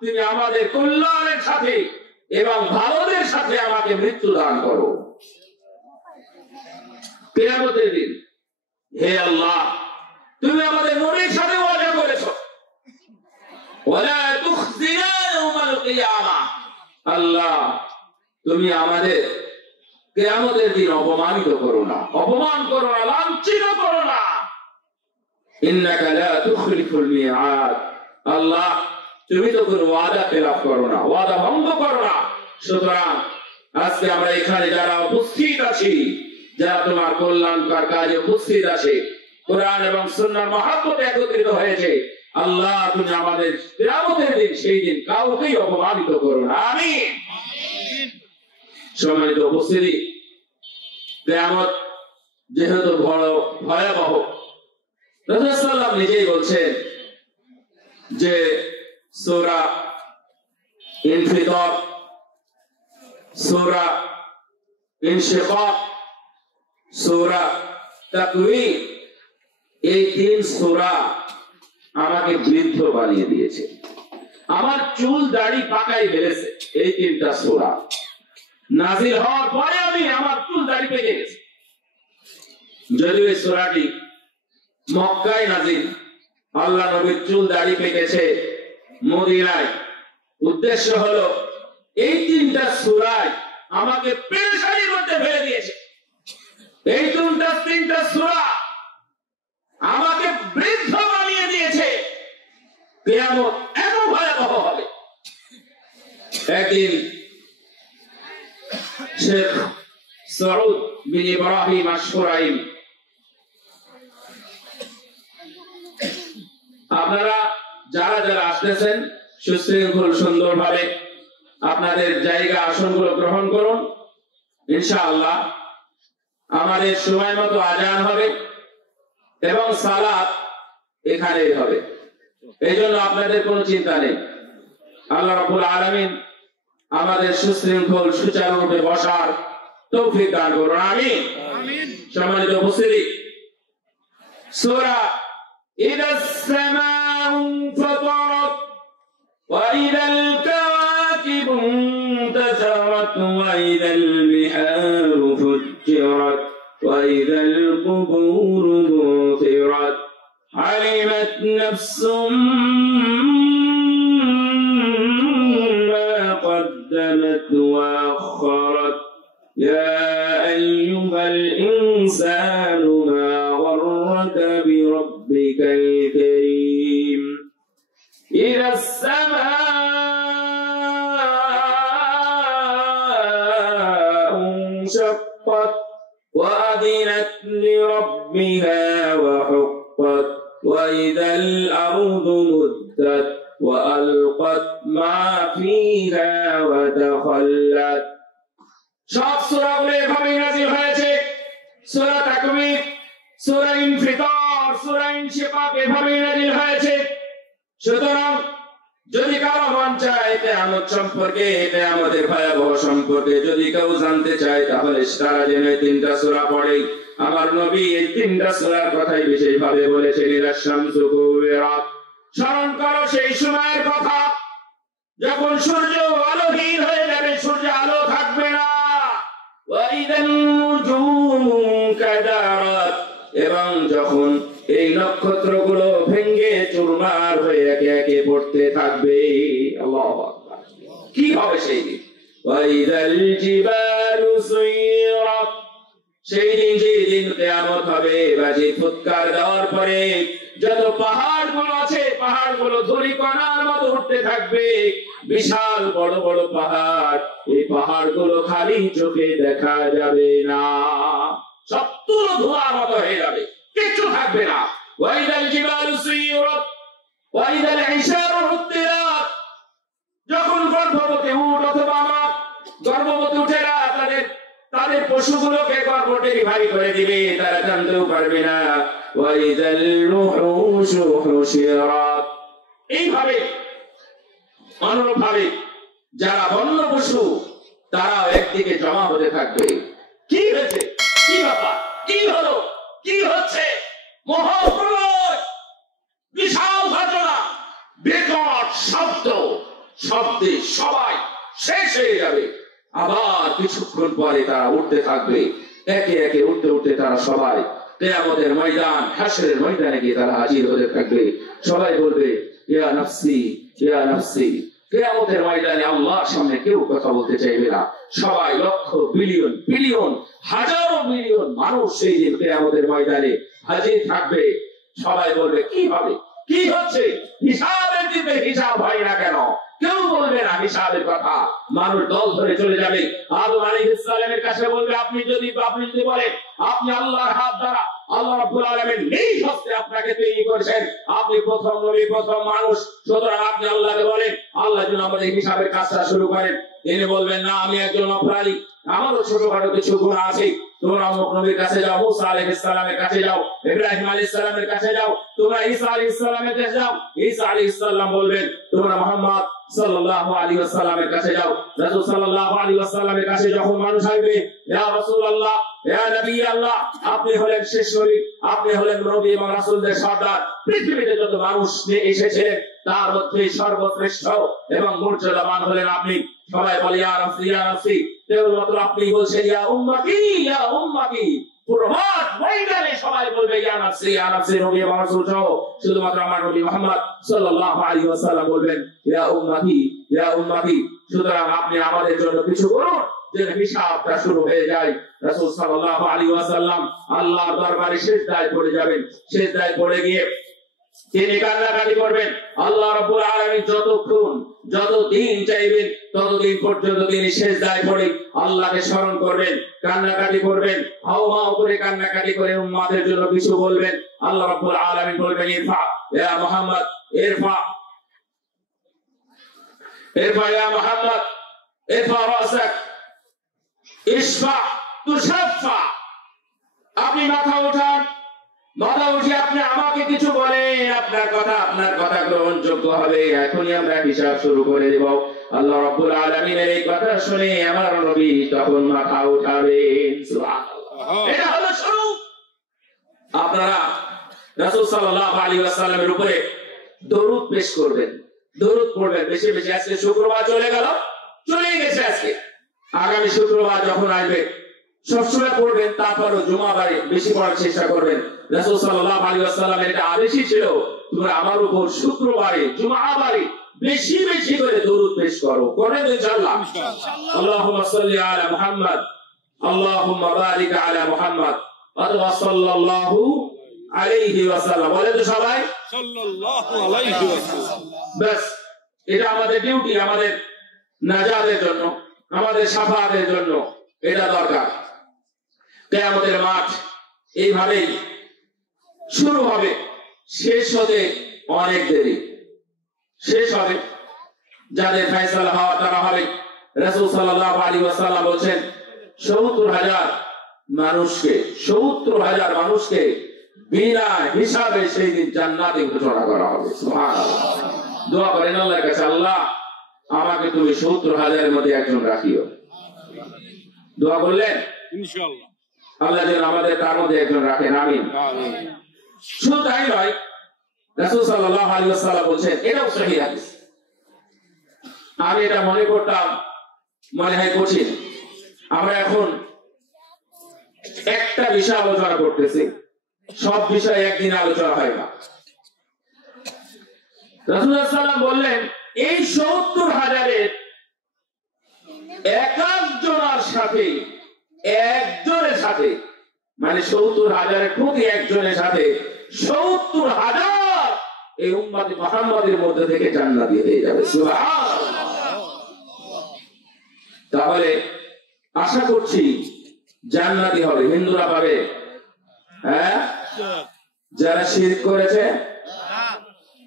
তুমি আমাদের কল্যাণের সাথে এবং ভালোদের সাথে আমাকে মৃত্যু দান করো কিয়ামতের দিন। হে আল্লাহ, তুমি আমাদের মনের সাথে ওয়াদা করেছো, ওয়ালা তুখজিনা ইয়াউমাল কিয়ামা। আল্লাহ তুমি আমাদের কিয়ামতের দিন অপমানিত করো না, অপমান করো না, লাঞ্ছিত করো না। ইন্নাকা লা তুখলিফুল মিআদ। আল্লাহ তুমি তো কোনো ওয়াদা খেলাফ করো না, ওয়াদা ভঙ্গ করো না। সুতরাং আজকে আমরা এখানে যারা উপস্থিত আছি, যারা তোমার কল্যাণকর কাজে উপস্থিত আছে, কোরআন এবং সুন্নাহর মহব্বতে একত্রিত হয়েছে, আল্লাহ তুমি আমাদের কিয়ামতের দিন সেই দিন কাউকেই অপমানিত করো না, আমিন। সম্মানিত উপস্থিতি, কিয়ামত যেহেতু বড় ভয়াবহ, রাসূল সাল্লাল্লাহু আলাইহি ওয়াসাল্লাম নিজেই বলছেন যে সূরা ইনফিতর, সূরা ইনশিকাক, সূরা তাকওয়ির, এই 3 সূরা আমাকে বৃদ্ধ বানিয়ে দিয়েছে, আমার চুল দাড়ি পাকাই ফেলেছে। এই 3টা সূরা নাজিল হওয়ার পরে আমার চুল দাড়ি পেকে গেছে। যদিও এই সূরাটি মক্কায় নাজিল, আল্লাহ নবীর চুল দাড়ি পেকেছে মদিনায়। উদ্দেশ্য হলো এই 3টা সূরায় আমাকে পেরেশানির মধ্যে ফেলে দিয়েছে। এই 3টা সূরা আমাকে বৃদ্ধ বানিয়ে দিয়েছে। কিয়ামত এত ভয়াবহ হবে। একদিন শেখ সৌদ বিন ইব্রাহিম আশ-শুরাইম, আপনারা যারা যারা আসতেছেন সুশৃঙ্খল সুন্দরভাবে আপনাদের জায়গা আসনগুলো গ্রহণ করুন। ইনশাআল্লাহ আমাদের সময় মতো আজান হবে এবং সালাত এখানেই হবে, এই জন্য আপনাদের কোনো চিন্তা নেই। আল্লাহ রাব্বুল আলামিন আমাদের সুশৃঙ্খল সুচারুরূপে বসার তৌফিক দান করুন, আমিন। সম্মানিত উপস্থিতি, সূরা ইদাস সামাউ ফাতারাত ওয়া ইদাল কাওয়াকিবু ইনতাসারাত ওয়া ইদাল বিহারু ফুজ্জিরাত ওয়া ইদাল কুবুরু বুথিরাত আলিমাত নাফসুম মা قدمت وأخرت يا أيها الإنسان ما غرك بربك الكريم إذا السماء انشقت وأذنت لربها وحقت وإذا الأرض مدت وألقت ما فيها وتخلت। সব সূরাগুলো এভাবে নাযিল হয়েছে। সূরা তাকওয়ির, সূরা ইনফিতার, সূরা ইনশিকাক এভাবে নাযিল হয়েছে। সুতরাং যদি কারো মন চায় কিয়ামত সম্পর্কে, কিয়ামতের ভয়াবহ সম্পর্কে যদি কেউ জানতে চায়, তাহলে তারা যেন এই 3টা সূরা পড়ে। আমার নবী এই 3টা সূরার কথাই বিশেষভাবে বলেছেন। ইদাশ শামসু কুবিরাত, স্মরণ করো সেই সময়ের কথা যখন সূর্য আলোহীন হয়ে যাবে, সূর্য আলো থাকবে না। ওয়াইদান নুজুমু কাদারাত, এবং যখন এই নক্ষত্রগুলো ভেঙে চুরমার হয়ে একে একে পড়তে থাকবে। আল্লাহু আকবার, কি হবে সেই দিন? ওয়াইদাল জিবালু সুইরাত, সেই দিন যেদিন কিয়ামত হবে, বাজি ফুৎকার দেওয়ার পরে যত পাহাড়গুলো আছে, পাহাড়গুলো ধূলিকণার মতো উঠতে থাকবে। বিশাল বড় বড় পাহাড়, এই পাহাড়গুলো খালি চোখে দেখা যাবে না, সব তুলো ধোঁয়ার মতো হয়ে যাবে, কিচ্ছু থাকবে না। ওয়াইদাল জিবালু সুইরাত ওয়াইদাল ইশারু হুত্তিরাত, যখন গর্ভবতী উট অথবা মা গর্ভবতী উটেরা তাদের পশুগুলোকে গর্ভ ডেলিভারি করে দিবে, তারা জানতেও পারবে না। ওয়াইদাল রুহুশু হুশিরাত, এইভাবে অনুরূপভাবে যারা বন্য পশু তারা একদিকে জমা হতে থাকবে। কি হয়েছে, কি ব্যাপার, কি হলো, কি হচ্ছে? মহাপ্রলয়, বিশাল ঘটনা, বিকট শব্দ, শব্দে সবাই শেষ হয়ে যাবে। আবার কিছুক্ষণ পরে তারা উঠতে থাকবে, একে একে উঠতে উঠতে তারা সবাই কিয়ামতের ময়দান, হাশরের ময়দানে গিয়ে তারা হাজির হতে থাকবে। সবাই বলবে ইয়া নাফসি ইয়া নাফসি। কিয়ামতের ময়দানে আল্লাহর সামনে কেউ কথা বলতে চাইবে না। সবাই লক্ষ বিলিয়ন বিলিয়ন হাজারো মিলিয়ন মানুষ সেই দিন কিয়ামতের ময়দানে হাজির থাকবে। সবাই বলবে কি হবে, কি হচ্ছে? হিসাবের দিতে হিসাব হয় না কেন? কেউ বলবে না হিসাবের কথা। মানুষ দল ধরে চলে যাবে। আদম আলাইহিস সালামের কাছে বলবে আপনি যদি বলেন আপনি আল্লাহর হাত দ্বারা আল্লাহ রাব্বুল আলামিন নিজ হস্তে আপনাকে তৈরি করেছেন, আপনি প্রথম নবী, প্রথম মানুষ, সুতরাং আপনি আল্লাহকে বলেন আল্লাহ যেন আমাদের হিসাবের কাজটা শুরু করেন। তিনি বলবেন না, আমি একজন অপরাধী, আমারও ছোটখাটো কিছু গুনাহ আছে। তোমরা অমুক নবীর কাছে যাও, মুসা আলাইহিস সালামের কাছে যাও, ইব্রাহিম আলাইহিস সালামের কাছে যাও, তোমরা ঈসা আলাইহিস সালামের কাছে যাও। ঈসা আলাইহিস সালাম বলবেন তোমরা মুহাম্মদ সাল্লাল্লাহু আলাইহি ওয়াসাল্লামের কাছে যাও। রাসূল সাল্লাল্লাহু আলাইহি ওয়াসাল্লামের কাছে যখন মানুষ আসবে, ইয়া রাসূলুল্লাহ, ইয়া নবী আল্লাহ, আপনি হলেন শেষ নবী, আপনি হলেন নবী এবং রাসূলদের সর্দার। পৃথিবীতে যত মানুষ এসেছিলেন তার মধ্যে সর্বশ্রেষ্ঠ এবং মর্যাদাবান হলেন আপনি। সবাই বলে ইয়া রাসূল, ইয়া রাসূল। কেবলমাত্র আপনি বলছেন ইয়া উম্মতি, ইয়া উম্মতি। পুরো মাঠ ময়দানে সবাই বলবে ইয়া নাফসি, ইয়া নাফসি। নবী এবং রাসূল সহ শুধুমাত্র আমার নবী মুহাম্মদ সাল্লাল্লাহু আলাইহি ওয়াসাল্লাম বলবেন ইয়া উম্মতি, ইয়া উম্মতি। সুতরাং আপনি আমাদের জন্য কিছু করুন যে হিসাবটা শুরু হয়ে যায়। রাসূল সাল্লাল্লাহু আলাইহি ওয়াসাল্লাম আল্লাহর দরবারে সিজদায় পড়ে যাবেন। সিজদায় পড়ে গিয়ে তিনি কান্নাকাটি করবেন। আল্লাহ রাব্বুল আলামিন যতদিন চাইবেন ততদিন পর্যন্ত তিনি সিজদায় পড়ে আল্লাহকে স্মরণ করবেন, কান্নাকাটি করবেন, হাওমাও করে কান্নাকাটি করে উম্মতের জন্য কিছু বলবেন। আল্লাহ রাব্বুল আলামিন বলবেন ইরফা ইয়া মুহাম্মদ, ইরফা ইরফা ইয়া মুহাম্মদ, ইরফা রাসাক, ইশফা তুশাফা। আপনি মাথা উঠান, মাথা উঠে আপনি আমাকে কিছু বলেন, আপনার কথা গ্রহণযোগ্য হবে। এখনই আমরা হিসাব শুরু করে দেব। আল্লাহ রাব্বুল আলামিনের এই কথা শুনে আমার নবী তখন মাথা উঠাবেন। সুবহানাল্লাহ। এটা হলো শুরু। আপনারা রাসূল সাল্লাল্লাহু আলাইহি ওয়াসাল্লামের উপরে দরুদ পেশ করবেন, দরুদ পড়বেন বেশি বেশি। আজকে শুক্রবার চলে গেল, চলে গেছে আজকে। আগামী শুক্রবার যখন আসবে সবসময় পড়বেন, তারপরও জুমাবারে বেশি পড়ার চেষ্টা করবেন। রাসূল সাল্লাল্লাহু আলাইহি ওয়াসাল্লামের এটা আদেশই ছিল, তোমরা আমার উপর শুক্রবারে জুমাবারে বেশি বেশি করে দরুদ পেশ করো। করেন ইনশাআল্লাহ। আল্লাহুম্মা সাল্লি আলা মুহাম্মদ, আল্লাহুম্মা বারিক আলা মুহাম্মদ ওয়া সাল্লাল্লাহু আলাইহি ওয়াসাল্লাম। বলে তো সবাই সাল্লাল্লাহু আলাইহি ওয়াসাল্লাম। বাস এটা আমাদের ডিউটি, আমাদের নাজাতের জন্য, আমাদের শাফাআতের জন্য এটা দরকার। কিয়ামতের মাঠ এইভাবেই শুরু হবে, শেষ হতে অনেক দেরি। শেষ হবে যাদের ফয়সালা হওয়া তারা হবে। রাসূল সাল্লাল্লাহু আলাইহি ওয়াসাল্লাম বলেন ৭০,০০০ মানুষকে বিনা হিসাবে সেই দিন জান্নাতে ঘোষণা করা হবে। সুবহানাল্লাহ। দোয়া করেন আল্লাহর কাছে, আল্লাহ আমাকে তুমি ৭০,০০০ এর মধ্যে একজন রাখিও। দোয়া করলেন ইনশাআল্লাহ আল্লাহ যেন আমাদের তার মধ্যে একজন রাখেন। আমিন। শুধু তাই নয়, রাসূল সাল্লাল্লাহু আলাইহি ওয়াসাল্লাম বলেন, এটাও সহিহ হাদিস। আমি এটা মনে করতাম মনে হয় কঠিন। আমরা এখন একটা বিষয় আলোচনা করতেছি, সব বিষয় একদিন আলোচনা হয় না। রাসূল সাল্লাল্লাহু আলাইহি ওয়াসাল্লাম বললেন এই ৭০,০০০-এর একজনের সাথে মানে ৭০,০০০-এর প্রতি একজনের সাথে ৭০,০০০ এই উম্মতে মুহাম্মাদের মধ্যে থেকে জান্নাতি হয়ে যাবে। সুবহানাল্লাহ। তাহলে আশা করছি জান্নাতি হবে, হিন্দুরা পাবে। হ্যাঁ, যারা শিরক করেছে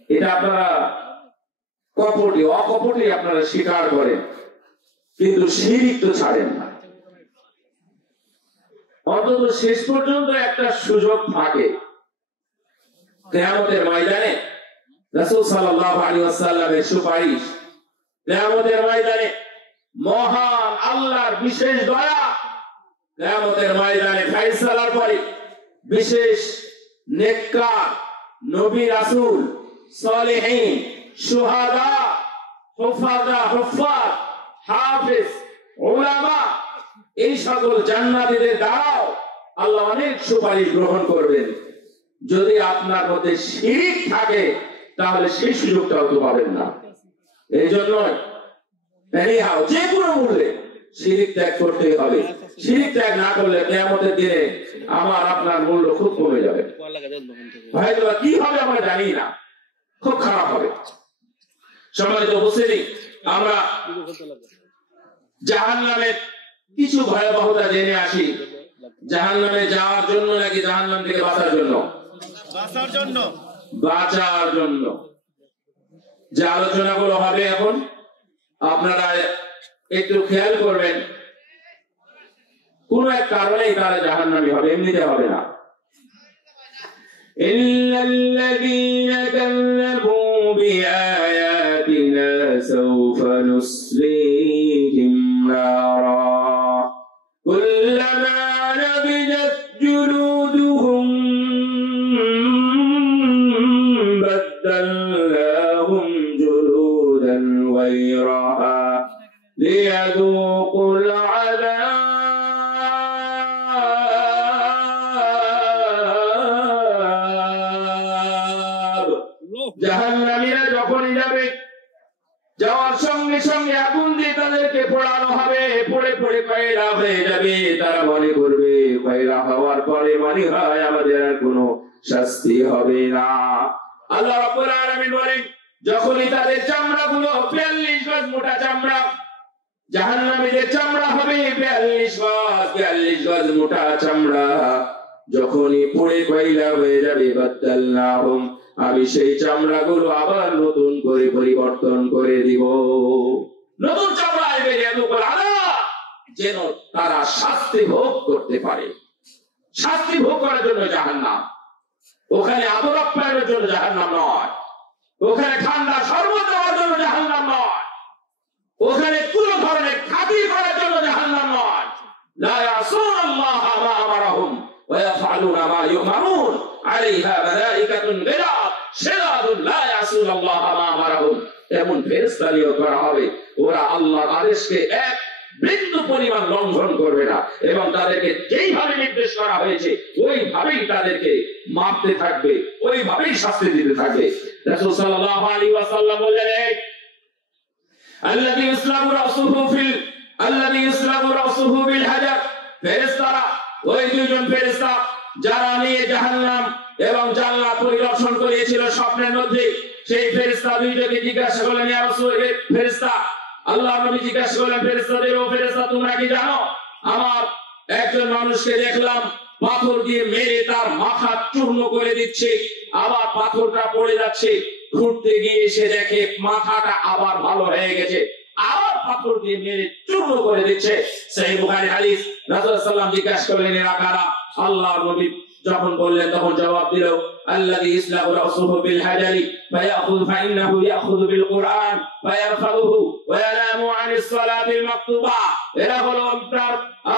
এটা আপনারা অকপটে আপনারা স্বীকার করেন, কিন্তু শিরক তো ছাড়েন না। অন্তত শেষ পর্যন্ত একটা সুযোগ থাকে। কিয়ামতের ময়দানে রাসূল সাল্লাল্লাহু আলাইহি ওয়াসাল্লামের সুপারিশ, কিয়ামতের ময়দানে মহান আল্লাহর বিশেষ দয়া, কিয়ামতের ময়দানে ফয়সালার পরে বিশেষ নেককার নবী রাসূল, সালেহীন, শুহাদা, হুফাজ, হাফেজ, উলামা এই সকল জান্নাতীদের দ্বারাও আল্লাহ অনেক সুপারিশ গ্রহণ করবেন। যদি আপনার মধ্যে শিরক থাকে তাহলে সেই সুযোগটাও তো পাবেন না। এই জন্য যে কোনো মূল্যে শিরক ত্যাগ করতে হবে। শিরক ত্যাগ না করলে কিয়ামতের দিনে আমার আপনার মূল্য খুব কমে যাবে। ভাইরা কি হবে আমরা জানি না, খুব খারাপ হবে। সম্মানিত উপস্থিতি, আমরা জাহান্নামের কিছু ভয়াবহতা জেনে আসি। জাহান্নামে যাওয়ার জন্য নাকি জাহান্নাম থেকে বাঁচার জন্য? বাঁচার জন্য। যে আলোচনাগুলো হবে এখন আপনারা একটু খেয়াল করবেন, কোন এক কারণেই তারা জাহান্নামী হবে, এমনিতে হবে না। ইল্লাল্লাযীনা কাযযাবু বিআয়াতিনা إنا سوف نصليهم نارا كلما نضجت جلودهم بدلناهم جلودا غيرها ليذوقوا العذاب জাহান্নামীরা যখনই যাবে যাওয়ার সঙ্গে সঙ্গে আগুন দিয়ে তাদেরকে পোড়ানো হবে পড়ে পড়ে কয়লা হয়ে যাবে তারা মনে করবে কয়লা হওয়ার পরে মনে হয় আমাদের আর কোনো শাস্তি হবে না আল্লাহ রাব্বুল আলামিন বলেন যখনই তাদের চামড়াগুলো 42 গজ মোটা চামড়া জাহান্নামীদের চামড়া হবে 42 গজ মোটা চামড়া যখনই পুড়ে কয়লা হয়ে যাবে বাদদালনাহুম আমি সেই চামড়াগুলো আবার নতুন করে পরিবর্তন করে দিব নতুন চামড়া আসবে যেন তারা শাস্তি ভোগ করতে পারে শাস্তি ভোগ করার জন্য জাহান্নাম ওখানে আদর আপ্যায়নের জন্য জাহান্নাম নয় ওখানে ঠান্ডা শরবত দেওয়ার জন্য জাহান্নাম নয় ওখানে কোনো ধরনের খাতির করার জন্য জাহান্নাম নয় লা ইয়াসুনাল্লাহা মা আমারাহুম ওয়া ইয়াফআলুনা মা ইউমারুন আলাইহা মালাইকাতুন গিলাদ শিরাদুন লা ইয়াসুনাল্লাহা মা আমারাহুম এমন ফেরেশতা নিয়োগ করা হবে ওরা আল্লাহর আদেশকে এক বিন্দু পরিমাণ লঙ্ঘন করবে না এবং তাদেরকে যেইভাবে নির্দেশ করা হয়েছে ওইভাবেই তাদেরকে মারতে থাকবে ওইভাবেই শাস্তি দিতে থাকবে রাসূল সাল্লাল্লাহু আলাইহি ওয়াসাল্লাম বলেন الذي يسلب رأسه بالحجر ফেরেশতারা ওই দুইজন ফেরেশতা যারা নিয়ে জাহান্নাম এবং জান্নাত পরিদর্শন করেছিল স্বপ্নের মধ্যে সেই ফেরেশতা দুইজনকে জিজ্ঞাসা করলেন ইয়া রাসূল ফেরেশতা আল্লাহর নবী জিজ্ঞাসা করলেন ফেরেশতাদের ও ফেরেশতা তোমরা কি জানো আমার একজন মানুষকে দেখলাম পাথর দিয়ে মেরে তার মাথা চূর্ণ করে দিচ্ছে আবার পাথরটা পড়ে যাচ্ছে ঘুরতে গিয়ে এসে দেখে মাথাটা আবার ভালো হয়ে গেছে আবার পাথর দিয়ে মেরে চূর্ণ করে দিচ্ছে সেই বুখারী হাদিস রাসূল সাল্লাল্লাহু আলাইহি ওয়াসাল্লাম জিজ্ঞাসা করলেন এরা কারা আল্লাহর নবী যখন বললেন তখন জবাব দিল আল্লাযী ইসলাহু রাসূহু বিল হাজারি ফায়াখুযু ফাইন্নাহু ইয়াখুযু বিল কুরআন ফায়ারফাউহু ওয়া ইয়ানামু আনিস সালাতিল মাকতুবা এরা হলো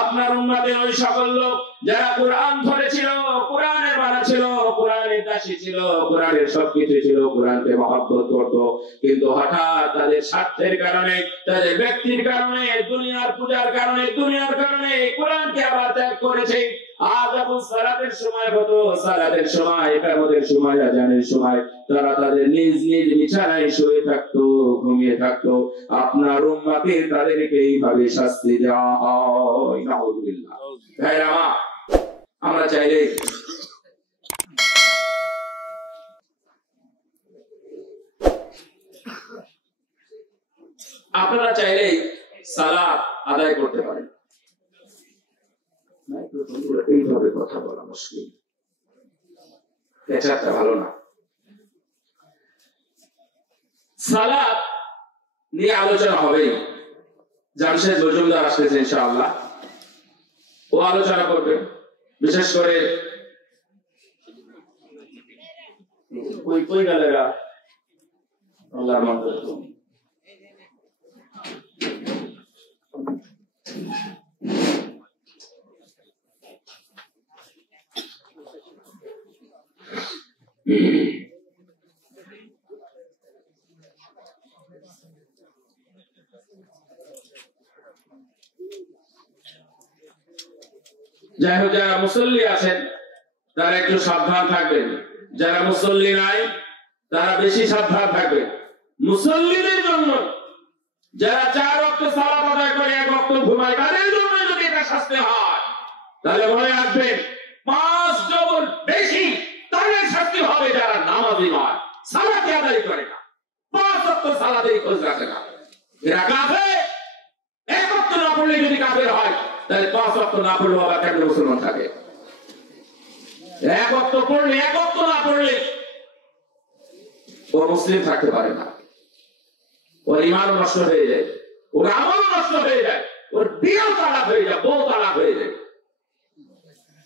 আপনার উম্মতের ওই সকল লোক যারা কুরআন ধরেছিল কুরআনের মানা ছিল কুরআনের দাসী ছিল কুরআনের সবকিছু ছিল কুরআনকে মহব্বত করত কিন্তু হঠাৎ তাদের স্বার্থের কারণে তাদের ব্যক্তির কারণে দুনিয়ার পূজার কারণে দুনিয়ার কারণে কুরআনকে আবার ত্যাগ করেছে আর যখন সালাতের সময় হতো সালাতের সময় ইকামতের সময় আযানের সময় তারা তাদের নিজ নিজ বিছানায় শুয়ে থাকতো ঘুমিয়ে থাকতো আপনার উম্মতের তাদেরকে এইভাবে শাস্তি দেওয়া হয় নাউযুবিল্লাহ ভাইরা আমরা চাইলে আপনারা চাইলে সালাত আদায় করতে পারেন এইভাবে কথা বলা মুশকিল এটা ভালো না সালাত নিয়ে আলোচনা হবে জামশেদ মজুমদার আসতেছে ইনশাআল্লাহ ও আলোচনা করবে বিশেষ করে কই গেলেরা আল্লাহর মাধ্যমে যাই হোক যারা মুসল্লি আছেন তারা একটু সাবধান থাকবেন যারা মুসল্লি নাই তারা বেশি সাবধান থাকবেন মুসল্লিদের জন্য যারা 4 ওয়াক্ত সালাত আদায় করে 1 ওয়াক্ত ঘুমায় তাদের জন্য যদি এটা শাস্তি হয় তাহলে মনে রাখবেন 5 ডবল বেশি তাদের শাস্তি হবে যারা নামাজি নয় সালাত আদায় করে না 5 ওয়াক্ত সালাতেই খোঁজ রাখে না এরা কাফের 1 ওয়াক্ত না পড়লে যদি কাফের হয় তাহলে 5 ওয়াক্ত না পড়লে আবার কেমন মুসলমান থাকে 1 ওয়াক্ত পড়লে 1 ওয়াক্ত না পড়লে ও মুসলিম থাকতে পারে না ওর ঈমানও নষ্ট হয়ে যায় ওর আমলও নষ্ট হয়ে যায় ওর বিয়েও তালাক হয়ে যায় বউ তালাক হয়ে যায়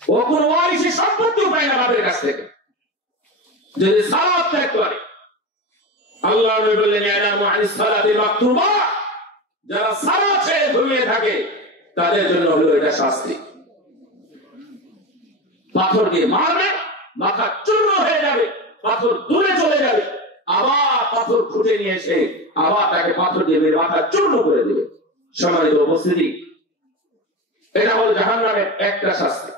ও কোন ওয়ারিসি সম্পত্তিও পায় না বাবার কাছ থেকে যদি সালাত ত্যাগ করে আল্লাহ নবী বললেন ইয়ানামু আনিস সালাতি মাকতুবা, যারা সালাত ছেড়ে ঘুমিয়ে থাকে তাদের জন্য হলো এটা শাস্তি। পাথর দিয়ে মারবে, মাথা চূর্ণ হয়ে যাবে, পাথর দূরে চলে যাবে, আবার পাথর খুঁটে নিয়ে এসে আবার তাকে পাথর দিয়ে মেরে মাথা চূর্ণ করে দেবে। সম্মানিত উপস্থিতি, এটা হলো জাহান্নামের একটা শাস্তি।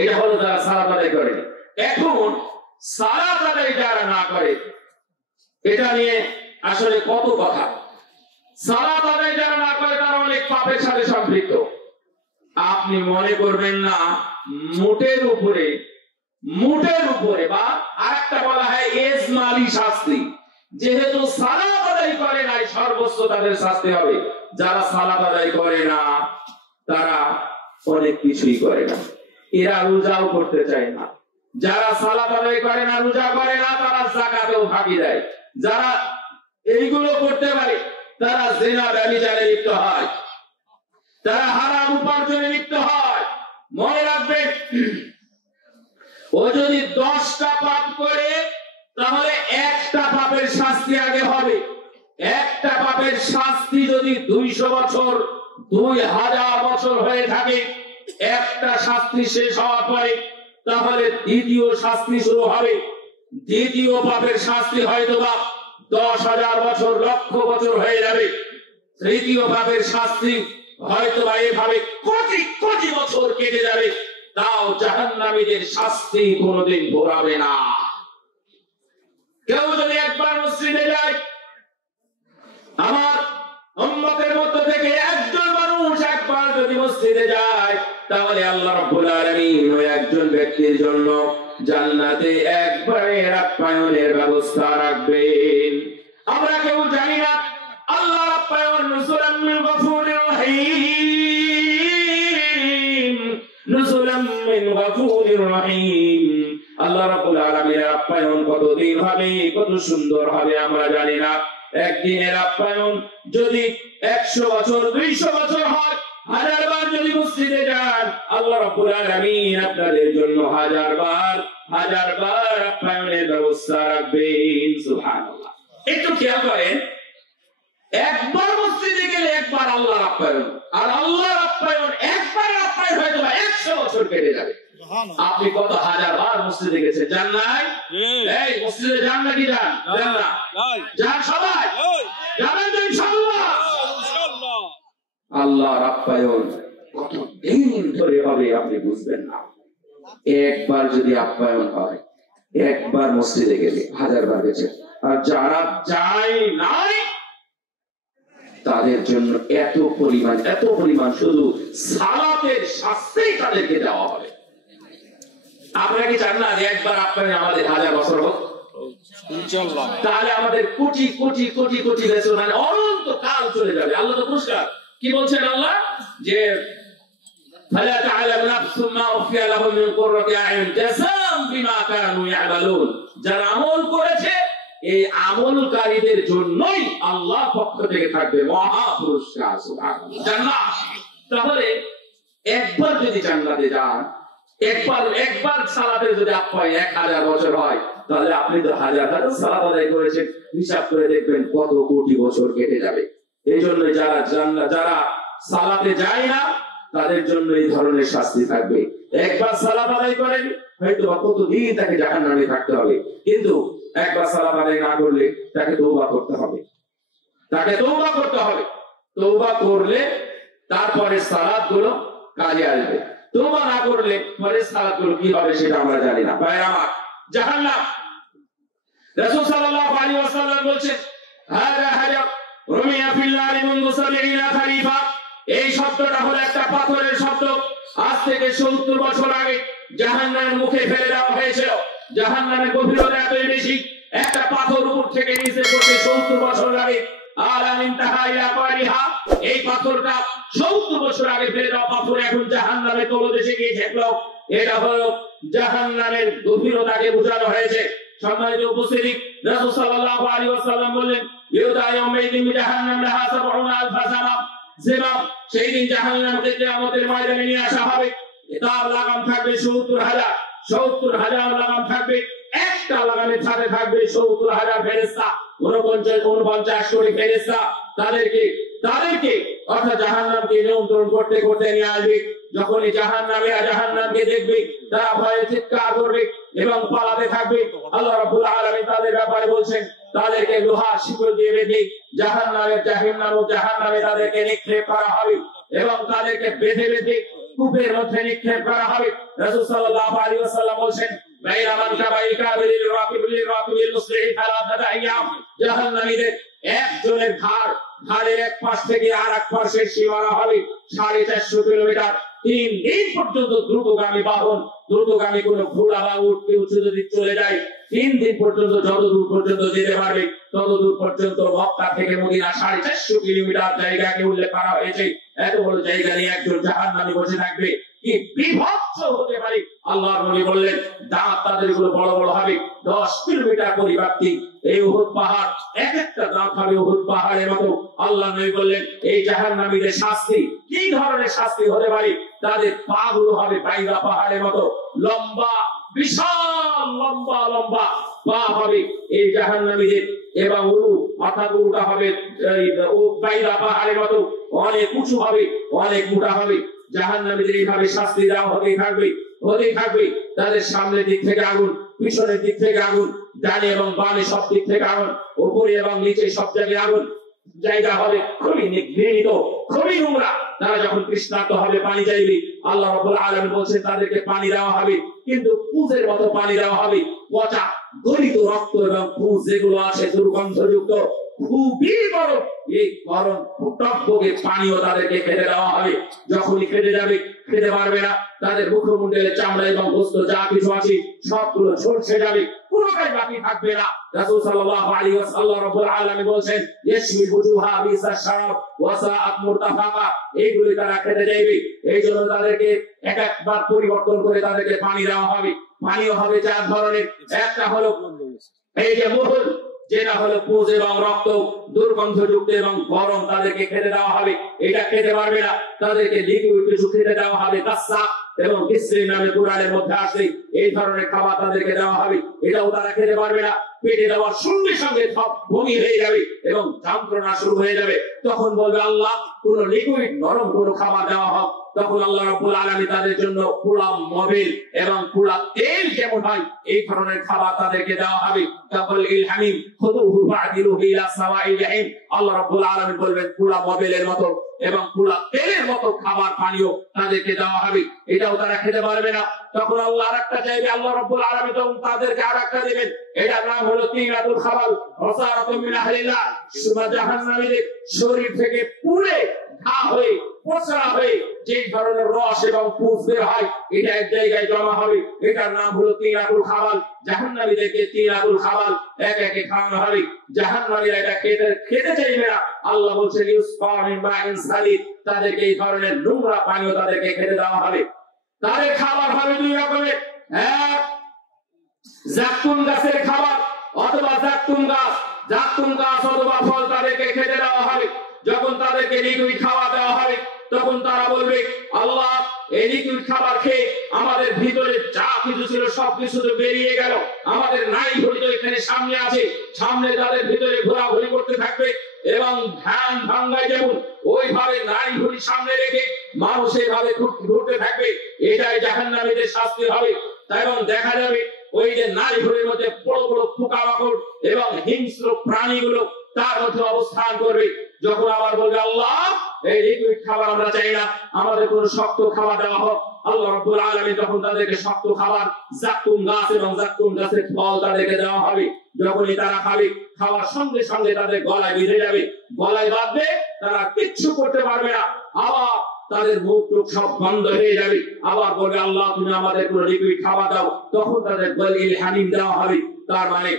এটা হলো যারা সালাত আদায় করে। এখন সালাত আদায় যারা না করে, এটা নিয়ে আসলে কত কথা। সালাত আদায় যারা না করে তারা অনেক পাপের সাথে সম্পৃক্ত। আপনি মনে করবেন না মোটের উপরে বা আরেকটা বলা হয় এজমালি শাস্তি, যেহেতু সালাত আদায় করে নাই সর্বোচ্চ তাদের শাস্তি হবে। যারা সালাত আদায় করে না তারা অনেক কিছুই করে না, এরা রোজাও করতে চায় না। যারা সালাত আদায় করে না, রোজা করে না, তারা যাকাতেও ফাঁকি দেয়। যারা এইগুলো করতে পারে তারা জিনা ব্যভিচারে লিপ্ত হয়, তারা হারাম উপার্জনে লিপ্ত হয়। মনে রাখবেন, ও যদি 10টা পাপ করে তাহলে একটা পাপের শাস্তি আগে হবে। একটা পাপের শাস্তি যদি 200 বছর 2000 বছর হয়ে থাকে, একটা শাস্তি শেষ হওয়ার পরে তাহলে দ্বিতীয় শাস্তি শুরু হবে। দ্বিতীয় পাপের শাস্তি হয়তোবা 10,000 বছর, লক্ষ বছর হয়ে যাবে। তৃতীয় পাপের শাস্তি হয়তোবা এভাবে কোটি কোটি বছর কেটে যাবে, তাও জাহান্নামীদের শাস্তি কোনোদিন ভোরাবে না। কেউ যদি একবার মসজিদে যায়, আমার উম্মতের মধ্য থেকে একজন মানুষ একবার যদি মসজিদে যায়, তাহলে আল্লাহ রাব্বুল আলামিন ওই একজন ব্যক্তির জন্য জান্নাতে একবারের আপ্যায়নের ব্যবস্থা রাখবেন। আমরা কেউ জানি না আল্লাহর আপ্যায়ন নুজুলাম মিন গফুরির রহিম, নুজুলাম মিন গফুরির রহিম। আল্লাহ রাব্বুল আলামিনের আপ্যায়ন কতদিন হবে, কত সুন্দর হবে আমরা জানি না। একদিনের আপ্যায়ন যদি 100 বছর 200 বছর হয়, 1000 বার যদি মসজিদে যান, আল্লাহ রাব্বুল আলামিন আপনাদের জন্য 1000 বার আপ্যায়নের ব্যবস্থা রাখবেন। সুবহানাল্লাহ। একটু খেয়াল করেন, একবার মসজিদে গেলে একবার আল্লাহর আপ্যায়ন, আর আল্লাহর আপ্যায়ন একবার আপ্যায়ন হয়তো 100 বছর কেটে যাবে। আপনি কত 1000 বার মসজিদে গেছেন, যান নাই? এই মসজিদে যান নাকি? যান না? যান সবাই? যাবেন তো ইনশাআল্লাহ? আল্লাহর আপ্যায়ন কত দিন ধরে হবে আপনি বুঝবেন না। একবার যদি আপ্যায়ন হয়, একবার মসজিদে গেলে 1000 বার গেছে। আর যারা যায় নাই তাদের জন্য এত পরিমাণ শুধু সালাতের শাস্তি তাদেরকে দেওয়া হবে। আপনারা কি চান না যে একবার আপ্যায়ন আমাদের 1000 বছর হোক? ইনশাআল্লাহ। তাহলে আমাদের কোটি কোটি কোটি কোটি বছর, মানে অনন্ত কাল চলে যাবে। আল্লাহ তো পুরস্কার কি বলছেন আল্লাহ, যে ফালা তা'লামু নাফসুম মা উখিয়া লাহুম মিন কুররাতি আ'ইউন জাযাআন বিমা কানু ইয়া'মালুন। যারা আমল করেছে এই আমলকারীদের জন্যই আল্লাহর পক্ষ থেকে থাকবে মহা পুরস্কার, সুবহানাল্লাহ, জান্নাত। তাহলে একবার যদি জান্নাতে যান, একবার সালাতের যদি আপ্যায়ন 1000 বছর হয়, তাহলে আপনি তো 1000 সালাত আদায় করেছেন, হিসাব করে দেখবেন কত কোটি বছর কেটে যাবে। এই জন্য যারা সালাতে যায় না তাদের জন্য এই ধরনের শাস্তি থাকবে। একবার সালাত আদায় করেন, হয়তো কতদিন তাকে জাহান্নামে থাকতে হবে, কিন্তু একবার সালাত আদায় না করলে তাকে তওবা করতে হবে। তওবা করলে তারপরে সালাতগুলো কাজে আসবে। তওবা না করলে পরে সালাতগুলো কি হবে সেটা আমরা জানি না। ভাই আমার, জাহান্নাম, রাসূল সাল্লাল্লাহু আলাইহি ওয়াসাল্লাম বলেছেন, হাযা হাজার রুমিয়া ফিল নারি মুনযু ৭০ খরিফা। এই শব্দটা হলো একটা পাথরের শব্দ। আজ থেকে ৭০ বছর আগে জাহান্নামের মুখে ফেলে দেওয়া হয়েছিল। জাহান্নামের গভীরতা এতই বেশি, একটা পাথর উপর থেকে নিচে পড়তে ৭০ বছর লাগে। আর আমিন তাহা ইলা কারিহা, এই পাথরটা ৭০ বছর আগে ফেলে দেওয়া পাথর এখন জাহান্নামের তলদেশে গিয়ে ঠেকলো। এটা হলো জাহান্নামের গভীরতাকে বোঝানো হয়েছে। সম্মানিত উপস্থিতি, রাসূল সাল্লাল্লাহু আলাইহি ওয়াসাল্লাম বলেন, ইউদা ইয়াউমাইদিন জাহান্নাম লাহা ৭০,০০০ জামাম। সেই দিন জাহান্নামকে কিয়ামতের ময়দানে নিয়ে আসা হবে। তার লাগাম থাকবে ৭০,০০০ লাগাম থাকবে। একটা একটা লাগামের সাথে থাকবে 70,000 ফেরেশতা, 49 কোটি ফেরেশতা। তাদেরকে অর্থাৎ জাহান্নামকে নিয়ন্ত্রণ করতে করতে নিয়ে আসবে। যখনই জাহান্নামকে দেখবে, তারা ভয়ে চিৎকার করবে এবং পালাতে থাকবে। আল্লাহ রাব্বুল আলামিন তাদের ব্যাপারে বলছেন, তাদেরকে লোহা শিকল দিয়ে বেঁধে জাহান্নামে তাদেরকে নিক্ষেপ করা হবে এবং তাদেরকে বেঁধে বেঁধে কূপের মধ্যে নিক্ষেপ করা হবে। রাসূল সাল্লাল্লাহু আলাইহি ওয়াসাল্লাম বলেন, জাহান্নামীদের একজনের ঘাড়ের এক পাশ থেকে আর এক পাশের সীমানা হবে 450 কিলোমিটার। 3 দিন পর্যন্ত দ্রুতগামী কোন ঘোড়া বা উট কেউ যদি চলে যায়, 3 দিন পর্যন্ত যতদূর পর্যন্ত যেতে পারবে ততদূর পর্যন্ত। মক্কা থেকে মদিনা 450 কিলোমিটার জায়গাকে উল্লেখ করা হয়েছে। এত বড় জায়গা নিয়ে একজন জাহান্নামী বসে থাকবে, কি বিভৎস হতে পারে। আল্লাহর নবী বললেন, দাঁত তাদের গুলো বড় বড় হবে, 10 কিলোমিটার পরিব্যাপ্তি। এই উহুদ পাহাড় এক একটা দাঁত হবে উহুদ পাহাড়ের মতো। আল্লাহ নবী বললেন, এই জাহান্নামীদের শাস্তি কি ধরনের শাস্তি হতে পারে? তাদের পা গুলো হবে বাইদা পাহাড়ের মতো লম্বা, বিশাল লম্বা পা হবে এই জাহান্নামীদের, এবং অর্থাৎ উটা হবে বাইদা পাহাড়ের মতো অনেক উঁচু হবে, অনেক মোটা হবে। জাহান্নামীদের এইভাবে শাস্তি দেওয়া হতেই থাকবে। তাদের সামনের দিক থেকে আগুন, পিছনের দিক থেকে আগুন, ডানে এবং বামে সব দিক থেকে আগুন, উপরে এবং নিচে সব জায়গায় আগুন। জায়গা হবে খুবই ঘৃণিত, খুবই নোংরা। তারা যখন তৃষ্ণার্ত হবে পানি চাইবে, আল্লাহ রাব্বুল আলামিন বলেন তাদেরকে পানি দেওয়া হবে, কিন্তু পুঁজের মতো পানি দেওয়া হবে। পচা গলিত রক্ত এবং পুঁজ যেগুলো আছে দুর্গন্ধযুক্ত, খুবই গরম। এই গরম টকবকে পানিও তাদেরকে খেতে দেওয়া হবে। যখনই খেতে পারবে না, তাদের মুখমণ্ডলের চামড়া এবং গোশত যা কিছু আছে সবগুলো ঝলসে যাবে, পুরোটাই বাকি থাকবে না। রাসূল সাল্লাল্লাহু আলাইহি ওয়াসাল্লাম রাব্বুল আলামিন বলেন, ইয়াশমি বুজুহা বিসা শারাব ওয়া সাআত মুরতাফাকা। এইগুলো তারা খেতে যাবে। এই জন্য তাদেরকে একবার পরিবর্তন করে তাদেরকে পানি দেওয়া হবে। পানিও হবে 4 ধরনের। একটা হলো এই যে মুহুল, যেটা হলো পুঁজ এবং রক্ত, দুর্গন্ধযুক্ত এবং গরম, তাদেরকে খেতে দেওয়া হবে। এটা খেতে পারবে না, তাদেরকে লিকুইড কিছু খেতে দেওয়া হবে। কাসা এবং কিসরি নামে কুরআনের মধ্যে আসে, এই ধরনের খাবার তাদেরকে দেওয়া হবে। এটাও তারা খেতে পারবে না। পেটে দেওয়ার সঙ্গে সঙ্গে সব বমি হয়ে যাবে এবং যন্ত্রণা শুরু হয়ে যাবে। তখন বলবে, আল্লাহ কোন লিকুইড নরম কোন খাবার দেওয়া হোক। তখন আল্লাহ রাব্বুল আলামিন তাদের জন্য পোড়া মবিল এবং পোড়া তেল যেমন হয় এই ধরনের খাবার তাদেরকে দেওয়া হবে। তাকল ইল হামিম খুদুহু ফা'দিলুহু ইলা সাওয়াইল জাহিম। আল্লাহ রাব্বুল আলামিন বলবেন, পোড়া মবিলের মতো এবং পোড়া তেলের মতো খাবার পানীয় তাদেরকে দেওয়া হবে। এটাও তারা খেতে পারবে না। তখন আল্লাহ আরেকটা চাইবে, আল্লাহ রাব্বুল আলামিন তখন তাদেরকে আরেকটা দিবেন। এটার নাম হলো তিনাতুল খাবাল ওয়াসারাতুম মিন আহলিল্লাহ। জাহান্নামীদের শরীর থেকে পুড়ে ঘা হয়ে পচা হয়ে যে ধরনের রস এবং পুঁজ বের হয়, এটা এক জায়গায় জমা হবে। এটার নাম হলো তিনাতুল খাবাল। জাহান্নামীদেরকে তিনাতুল খাবাল এক একে খাওয়ানো হবে। জাহান্নামীরা এটা খেতে চাইবে না। আল্লাহ বলছেন, ইউসফা মিন মাইন সালিদ। তাদেরকে এই ধরনের নোংরা পানীয় তাদেরকে খেতে দেওয়া হবে। তাদের খাবার হবে 2 রকমের। এক, জাতুন গাছের খাবার অথবা জাতুন গাছ অথবা ফল তাদেরকে খেতে দেওয়া হবে। যখন তাদেরকে লিকুইড খাবার দেওয়া হবে, তখন তারা বলবে, আল্লাহ এই লিকুইড খাবার খেয়ে আমাদের ভিতরে যা কিছু ছিল সবকিছু তো বেরিয়ে গেল। আমাদের নাই ঘড়ি তো এখানে সামনে আছে, সামনে তাদের ভিতরে ঘোরাঘুরি করতে থাকবে এবং ধ্যান ভাঙ্গায় যেমন ওইভাবে নাই ঘড়ি সামনে রেখে মানুষ এইভাবে ঘুরতে থাকবে। এটাই জাহান্নামীদের শাস্তি হবে। তাই এবং দেখা যাবে ওই যে নারী ঘরের মধ্যে বড় বড় পোকামাকড় এবং হিংস্র প্রাণীগুলো তার মধ্যে অবস্থান করবে। যখন আবার বলবে, আল্লাহ এই লিকুইড খাবার আমরা চাই না, আমাদের কোন শক্ত খাবার দেওয়া হোক। আল্লাহ রাব্বুল আলামিন তখন তাদেরকে শক্ত খাবার জাতুন গাছ এবং জাতুন গাছের ফল তাদেরকে দেওয়া হবে। যখনই তারা খাবে, খাওয়ার সঙ্গে সঙ্গে তাদের গলায় বেঁধে যাবে, গলায় বাঁধবে, তারা কিচ্ছু করতে পারবে না। আবার তাদের মুখ টুক সব বন্ধ হয়ে যাবে। আবার বলবে, আল্লাহ তুমি আমাদের কোন লিকুইড খাবার দাও। তখন তাদের গলিল হামিম দেওয়া হবে। তার মানে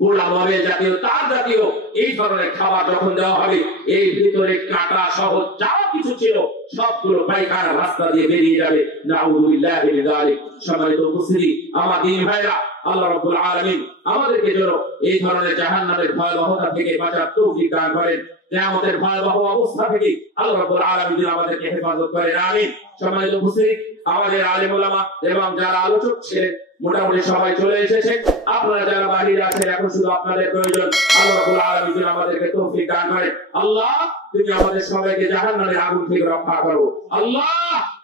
পোড়া মবিল জাতীয়, তার জাতীয় এই ধরনের খাবার যখন দেওয়া হবে, এই ভিতরে কাঁটা সহ যা কিছু ছিল সবগুলো পায়খানা রাস্তা দিয়ে বেরিয়ে যাবে। নাউযুবিল্লাহি মিন যালিক। সম্মানিত উপস্থিতি, আমার দিনী ভাইরা, আল্লাহ রাব্বুল আলামিন আমাদেরকে যেন এই ধরনের জাহান্নামের ভয়াবহতা থেকে বাঁচার তৌফিক দান করেন। কিয়ামতের ভয়াবহ অবস্থা থেকে আল্লাহ রাব্বুল আলামিন আমাদেরকে হেফাজত করেন। আমিন। সম্মানিত উপস্থিতি, আমাদের আলেম ওলামা এবং যারা আলোচক ছিলেন মোটামুটি সবাই চলে এসেছে। আপনারা যারা বাহিরে আছেন এখন শুধু আপনাদের প্রয়োজন আল্লাহ রাব্বুল আলামিন আমাদেরকে তৌফিক দান করে। আল্লাহ তুমি আমাদের সবাইকে জাহান্নামের আগুন থেকে রক্ষা করো। আল্লাহ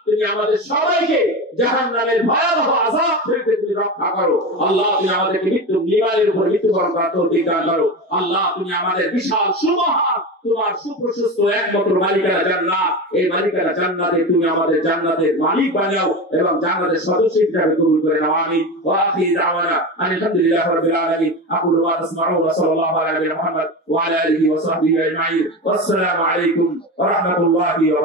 তুমি আমাদের সবাইকে জাহান্নামের ভয়াবহ আযাব থেকে তুমি রক্ষা করো। আল্লাহ তুমি আমাদেরকে মৃত্যু বিমানের উপর মৃত্যুবরণ করার তৌফিক দান করো। আল্লাহ তুমি আমাদের বিশাল সুমহান তোমার সুপ্রশস্ত একমাত্র মালিকানা জান্নাত, এই মালিকানা জান্নাতে তুমি আমাদের জান্নাতের মালিক বানাও এবং জান্নাতের সদস্য হিসেবে কবুল করে নাও। আমিন। ওয়া আখিরু দাওয়ানা আলহামদুলিল্লাহি রাব্বিল আলামিন। আকুলু ওয়া আসমাউন ওয়া সাল্লাল্লাহু আলা মুহাম্মদ ওয়া আলা আলিহি ওয়া সাহবিহি আজমাইন। ওয়াসসালামু আলাইকুম ওয়া রাহমাতুল্লাহি ওয়া